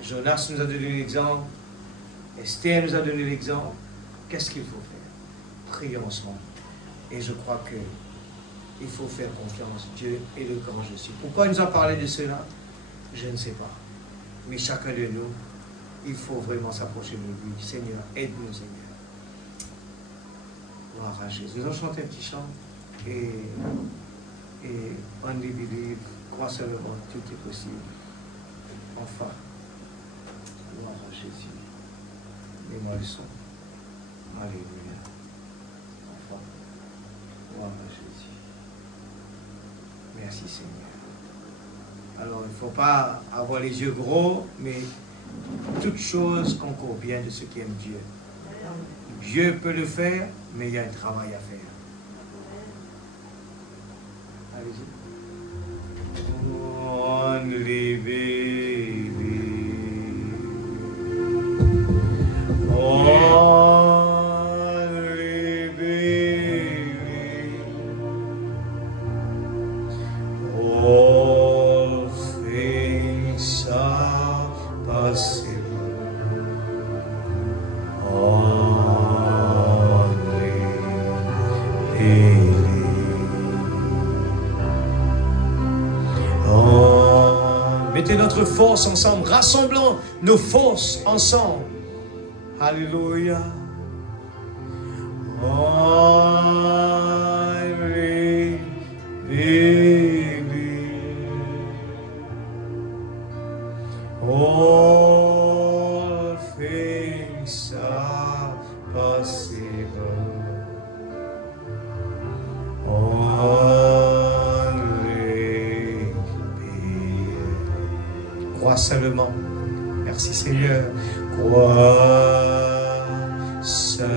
Jonas nous a donné l'exemple. Esther nous a donné l'exemple. Qu'est-ce qu'il faut faire? Prions ensemble. Et je crois qu'il faut faire confiance. Dieu est le grand je suis. Pourquoi il nous a parlé de cela? Je ne sais pas. Mais chacun de nous, il faut vraiment s'approcher de lui. Seigneur, aide-nous, Seigneur. Gloire à Jésus. Nous allons chanter un petit chant. Et only believe, crois seulement, tout est possible. Enfin, gloire à Jésus. Mets-moi le son. Alléluia. Enfin, gloire à Jésus. Merci Seigneur. Alors, il ne faut pas avoir les yeux gros, mais toute chose concourt bien de ceux qui aiment Dieu. Dieu peut le faire, mais il y a un travail à faire. Allez-y. Only believe. Only believe. All things are possible. Only believe. Mettez notre force ensemble, rassemblons nos forces ensemble. Alléluia. Only believe. All things are possible. Only believe. Crois seulement. Merci Seigneur. Crois seulement.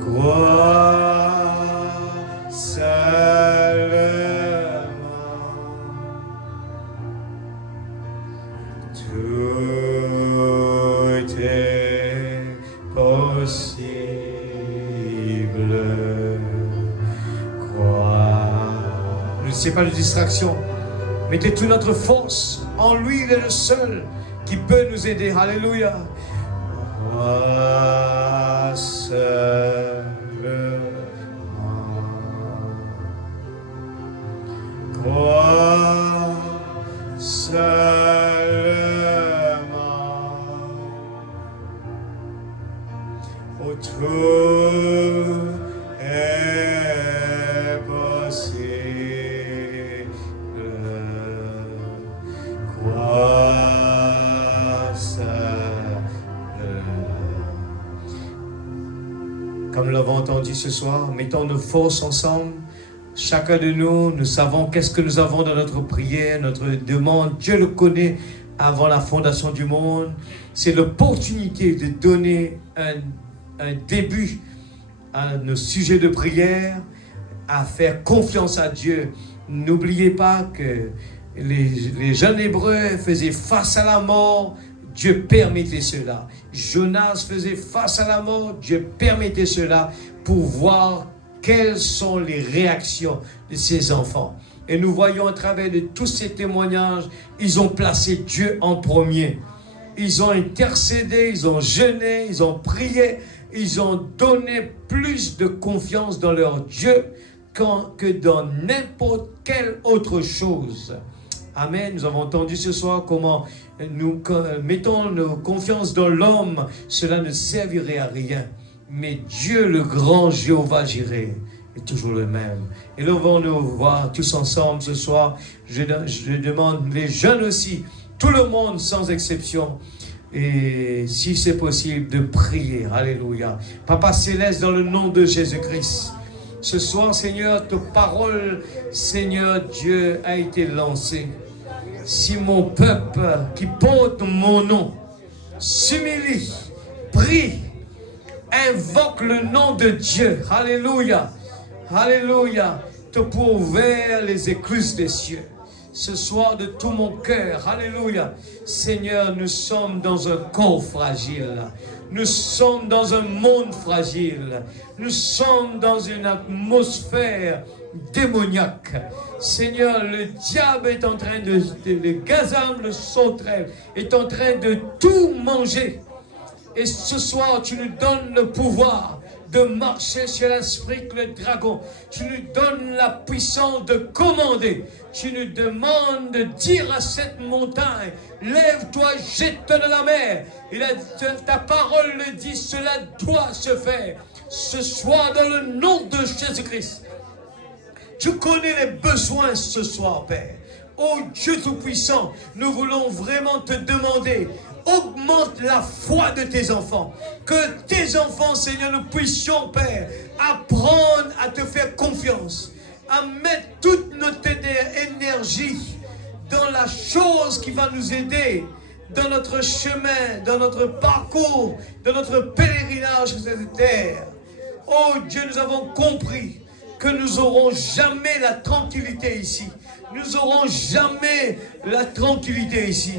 Crois seulement. Tout est laissez pas de distraction. Mettez toute notre force en lui, il est le seul qui peut nous aider. Alléluia. Moi seulement, toi seulement, oh, tout est possible. Crois seul. Comme nous l'avons entendu ce soir, mettons nos forces ensemble. Chacun de nous, nous savons qu'est-ce que nous avons dans notre prière, notre demande. Dieu le connaît avant la fondation du monde. C'est l'opportunité de donner un début à nos sujets de prière, à faire confiance à Dieu. N'oubliez pas que les jeunes Hébreux faisaient face à la mort, Dieu permettait cela. Jonas faisait face à la mort, Dieu permettait cela pour voir quelles sont les réactions de ses enfants. Et nous voyons à travers de tous ces témoignages, ils ont placé Dieu en premier. Ils ont intercédé, ils ont jeûné, ils ont prié, ils ont donné plus de confiance dans leur Dieu que dans n'importe quelle autre chose. Amen. Nous avons entendu ce soir comment nous mettons nos confiances dans l'homme, cela ne servirait à rien. Mais Dieu, le grand Jéhovah Jireh, est toujours le même. Et nous allons nous voir tous ensemble ce soir. Je demande les jeunes aussi, tout le monde sans exception, et si c'est possible, de prier. Alléluia. Papa Céleste, dans le nom de Jésus-Christ, ce soir, Seigneur, ta parole, Seigneur Dieu, a été lancée. Si mon peuple qui porte mon nom s'humilie, prie, invoque le nom de Dieu. Alléluia. Alléluia. Te pour ouvrir les écluses des cieux. Ce soir de tout mon cœur. Alléluia. Seigneur, nous sommes dans un corps fragile. Nous sommes dans un monde fragile. Nous sommes dans une atmosphère démoniaque. Seigneur, le diable est en train le gazam, le sauterelle, est en train de tout manger. Et ce soir, tu nous donnes le pouvoir de marcher sur l'esprit que le dragon. Tu nous donnes la puissance de commander. Tu nous demandes de dire à cette montagne, lève-toi, jette-toi dans la mer. Et ta parole le dit, cela doit se faire. Ce soir, dans le nom de Jésus-Christ. Tu connais les besoins ce soir, Père. Oh Dieu Tout-Puissant, nous voulons vraiment te demander, augmente la foi de tes enfants. Que tes enfants, Seigneur, nous puissions, Père, apprendre à te faire confiance, à mettre toute notre énergie dans la chose qui va nous aider dans notre chemin, dans notre parcours, dans notre pèlerinage sur cette terre. Oh Dieu, nous avons compris que nous n'aurons jamais la tranquillité ici. Nous n'aurons jamais la tranquillité ici.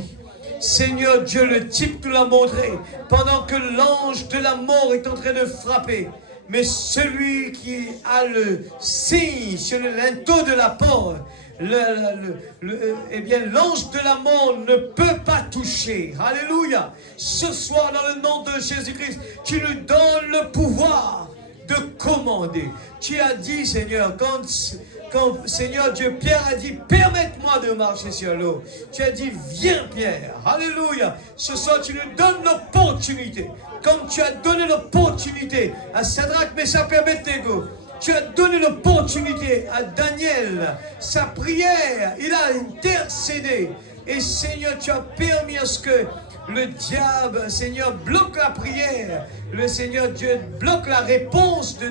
Seigneur Dieu, le type nous l'a montré pendant que l'ange de la mort est en train de frapper. Mais celui qui a le signe sur le linteau de la porte, eh bien l'ange de la mort ne peut pas toucher. Alléluia. Ce soir, dans le nom de Jésus-Christ, tu nous donnes le pouvoir de commander. Tu as dit, Seigneur, quand Seigneur Dieu, Pierre a dit, permette-moi de marcher sur l'eau. Tu as dit, viens Pierre. Alléluia. Ce soir, tu nous donnes l'opportunité. Comme tu as donné l'opportunité à Shadrach, Meshach et Abednego. Tu as donné l'opportunité à Daniel. Sa prière, il a intercédé. Et Seigneur, tu as permis à ce que le diable, Seigneur, bloque la prière. Le Seigneur Dieu bloque la réponse de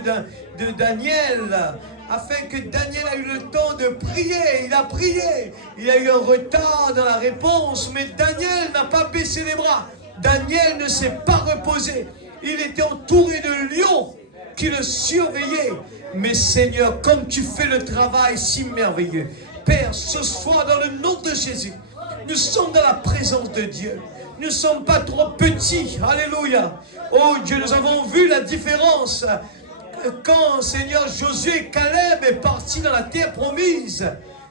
Daniel, afin que Daniel ait eu le temps de prier. Il a prié. Il a eu un retard dans la réponse, mais Daniel n'a pas baissé les bras. Daniel ne s'est pas reposé. Il était entouré de lions qui le surveillaient. Mais Seigneur, comme tu fais le travail si merveilleux, Père, ce soir, dans le nom de Jésus, nous sommes dans la présence de Dieu. Nous ne sommes pas trop petits. Alléluia. Oh Dieu, nous avons vu la différence quand, Seigneur, Josué et Caleb est parti dans la terre promise.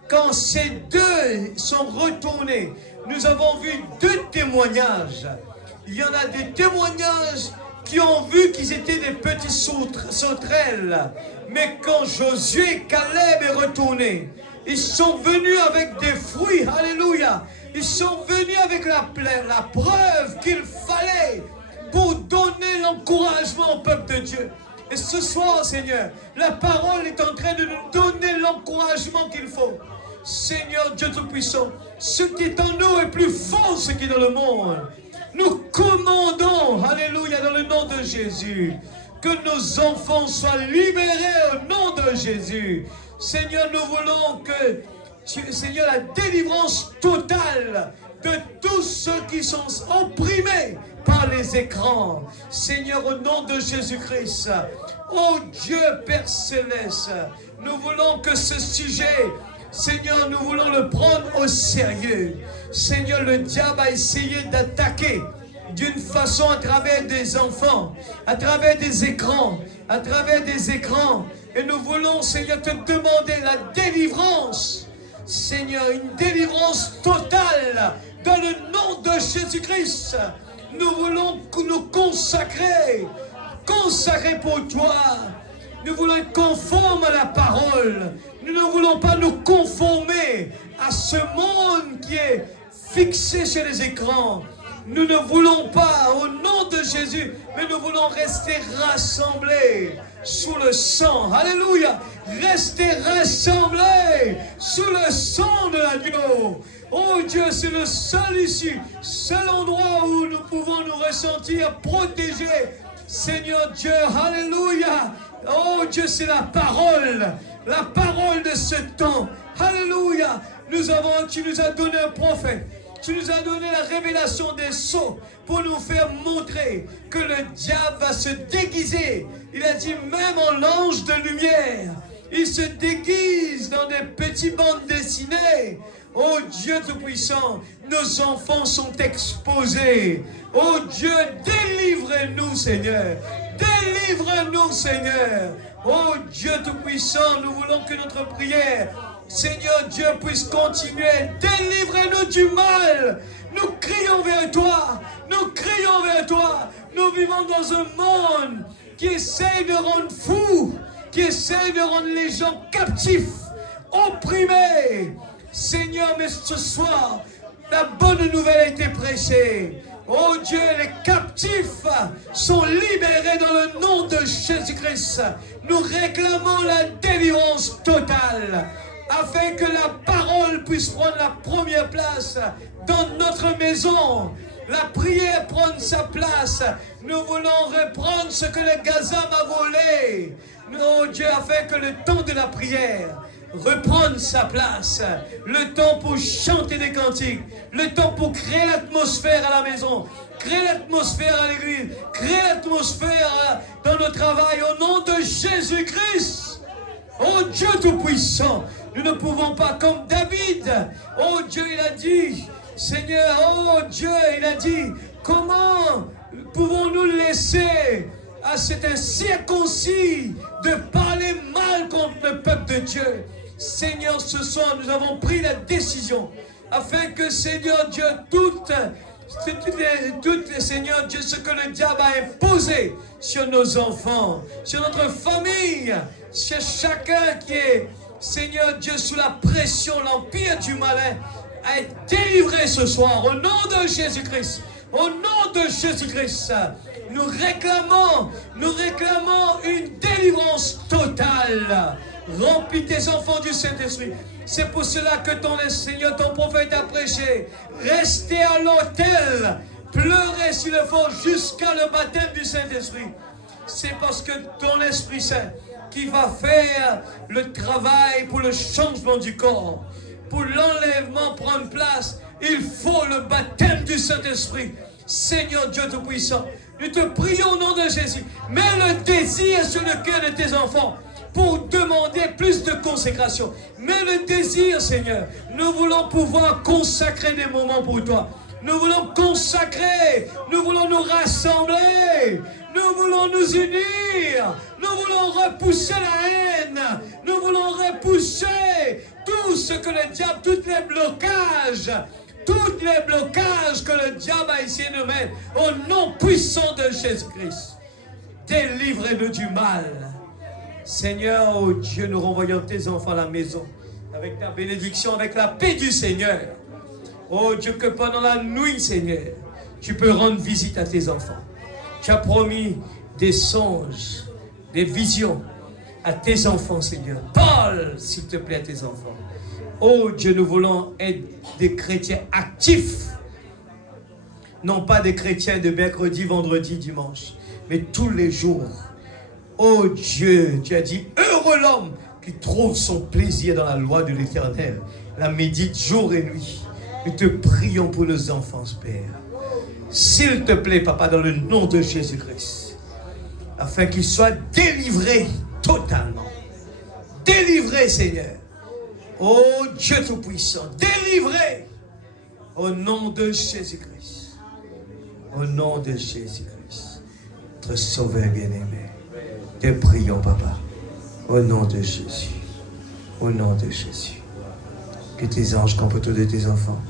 quand ces deux sont retournés, nous avons vu deux témoignages. Il y en a des témoignages qui ont vu qu'ils étaient des petits sauterelles. Mais quand Josué et Caleb est retourné, ils sont venus avec des fruits. Alléluia. Ils sont venus avec la preuve qu'il fallait pour donner l'encouragement au peuple de Dieu. Et ce soir, Seigneur, la parole est en train de nous donner l'encouragement qu'il faut. Seigneur Dieu Tout-Puissant, ce qui est en nous est plus fort que ce qui est dans le monde. Nous commandons, alléluia, dans le nom de Jésus, que nos enfants soient libérés au nom de Jésus. Seigneur, nous voulons que, Seigneur, la délivrance totale de tous ceux qui sont opprimés par les écrans. Seigneur, au nom de Jésus-Christ, oh Dieu Père Céleste, nous voulons que ce sujet, Seigneur, nous voulons le prendre au sérieux. Seigneur, le diable a essayé d'attaquer d'une façon à travers des enfants, à travers des écrans, Et nous voulons, Seigneur, te demander la délivrance. Seigneur, une délivrance totale dans le nom de Jésus-Christ. Nous voulons nous consacrer pour toi. Nous voulons être conformes à la parole. Nous ne voulons pas nous conformer à ce monde qui est fixé sur les écrans. Nous ne voulons pas, au nom de Jésus, mais nous voulons rester rassemblés sous le sang. Alléluia. Rester rassemblés sous le sang de l'agneau. Oh Dieu, c'est le seul issue, seul endroit où nous pouvons nous ressentir protégés. Seigneur Dieu, alléluia. Oh Dieu, c'est la parole de ce temps. Alléluia. Tu nous as donné un prophète. Tu nous as donné la révélation des sceaux pour nous faire montrer que le diable va se déguiser. Il a dit même en l'ange de lumière. Il se déguise dans des petites bandes dessinées. Oh Dieu Tout-Puissant, nos enfants sont exposés. Oh Dieu, délivre-nous Seigneur. Délivre-nous Seigneur. Oh Dieu Tout-Puissant, nous voulons que notre prière, Seigneur Dieu, puisse continuer. Délivrez-nous du mal. Nous crions vers toi. Nous crions vers toi. Nous vivons dans un monde qui essaie de rendre fou, qui essaie de rendre les gens captifs, opprimés. Seigneur, mais ce soir, la bonne nouvelle a été prêchée. Oh Dieu, les captifs sont libérés dans le nom de Jésus-Christ. Nous réclamons la délivrance totale, afin que la parole puisse prendre la première place dans notre maison. La prière prenne sa place. Nous voulons reprendre ce que le Gazam a volé. Oh Dieu, afin que le temps de la prière reprenne sa place. Le temps pour chanter des cantiques. Le temps pour créer l'atmosphère à la maison. Créer l'atmosphère à l'église. Créer l'atmosphère dans le travail. Au nom de Jésus-Christ. Oh Dieu Tout-Puissant. Nous ne pouvons pas comme David. Oh Dieu, il a dit, Seigneur, oh Dieu, il a dit, comment pouvons-nous laisser à cet incirconcis de parler mal contre le peuple de Dieu? Seigneur, ce soir, nous avons pris la décision afin que, Seigneur Dieu, tout, Seigneur Dieu, ce que le diable a imposé sur nos enfants, sur notre famille, sur chacun qui est, Seigneur Dieu, sous la pression, l'empire du malin, à être délivré ce soir, au nom de Jésus-Christ. Au nom de Jésus-Christ, nous réclamons une délivrance totale. Remplis tes enfants du Saint-Esprit. C'est pour cela que Seigneur, ton prophète a prêché. Restez à l'autel, pleurez s'il le faut jusqu'à le baptême du Saint-Esprit. C'est parce que ton Esprit Saint qui va faire le travail pour le changement du corps, pour l'enlèvement prendre place, il faut le baptême du Saint-Esprit. Seigneur Dieu Tout-Puissant, nous te prions au nom de Jésus. Mets le désir sur le cœur de tes enfants pour demander plus de consécration. Mets le désir, Seigneur. Nous voulons pouvoir consacrer des moments pour toi. Nous voulons consacrer. Nous voulons nous rassembler. Nous voulons nous unir. Nous voulons repousser la haine. Nous voulons repousser tout ce que le diable, tous les blocages que le diable a essayé de mettre, au nom puissant de Jésus-Christ, délivre-nous du mal. Seigneur, oh Dieu, nous renvoyons tes enfants à la maison, avec ta bénédiction, avec la paix du Seigneur. Oh Dieu, que pendant la nuit, Seigneur, tu peux rendre visite à tes enfants. Tu as promis des songes, des visions à tes enfants, Seigneur. Parle, s'il te plaît, à tes enfants. Oh Dieu, nous voulons être des chrétiens actifs. Non pas des chrétiens de mercredi, vendredi, dimanche, mais tous les jours. Oh Dieu, tu as dit, heureux l'homme qui trouve son plaisir dans la loi de l'Éternel, la médite jour et nuit. Nous te prions pour nos enfants, Père. S'il te plaît, Papa, dans le nom de Jésus-Christ, afin qu'ils soient délivrés totalement. Délivrés, Seigneur. Oh Dieu Tout-Puissant, délivrés au nom de Jésus-Christ. Au nom de Jésus-Christ, notre Sauveur bien-aimé. Te prions, Papa, au nom de Jésus. Au nom de Jésus. Que tes anges campent autour de tes enfants.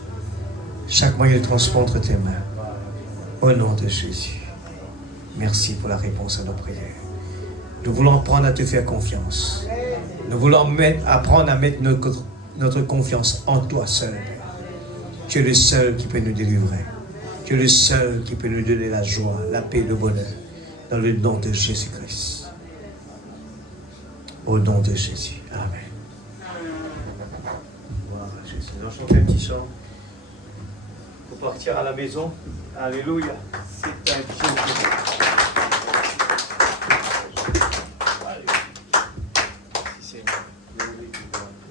Chaque moyen de transport entre tes mains. Au nom de Jésus. Merci pour la réponse à nos prières. Nous voulons apprendre à te faire confiance. Nous voulons apprendre à mettre notre confiance en toi seul. Tu es le seul qui peut nous délivrer. Tu es le seul qui peut nous donner la joie, la paix, le bonheur. Dans le nom de Jésus-Christ. Au nom de Jésus. Amen. Voilà, Jésus. On chante un petit chant pour partir à la maison. Alléluia. C'est un Dieu qui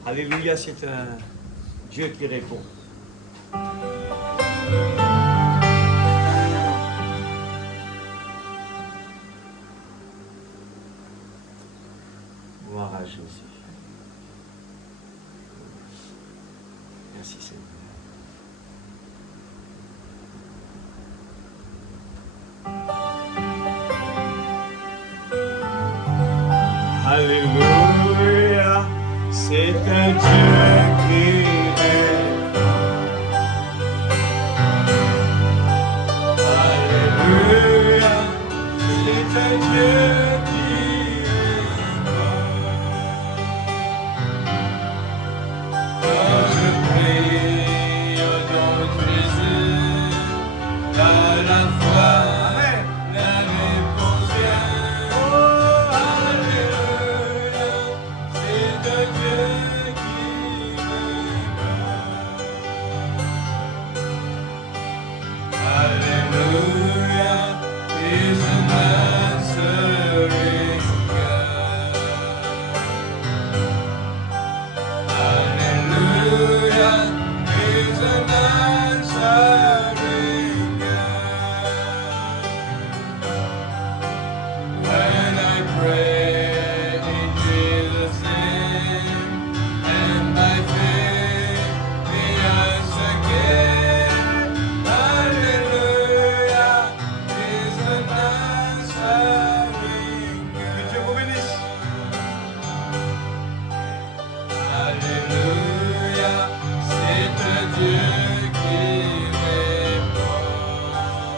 Alléluia, c'est un Dieu qui répond. Gloire à Jésus. Merci Seigneur. Alléluia, c'est un Dieu qui répond. Alléluia, c'est un Dieu qui répond. Quand je prie au nom de Jésus, à la foi, la réponse vient. Oh, alléluia, c'est un Dieu qui répond. Alléluia, is an answering God. Alléluia, is an answering God. When I pray in Jesus' name, and by faith He answers again. Alléluia, is an answering God. Que Dieu vous bénisse. Alléluia, c'est un Dieu qui répond.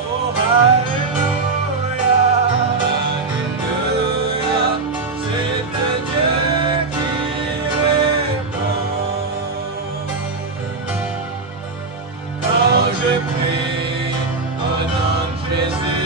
Oh, alléluia, alléluia, c'est un Dieu qui répond. Quand je prie au nom de Jésus,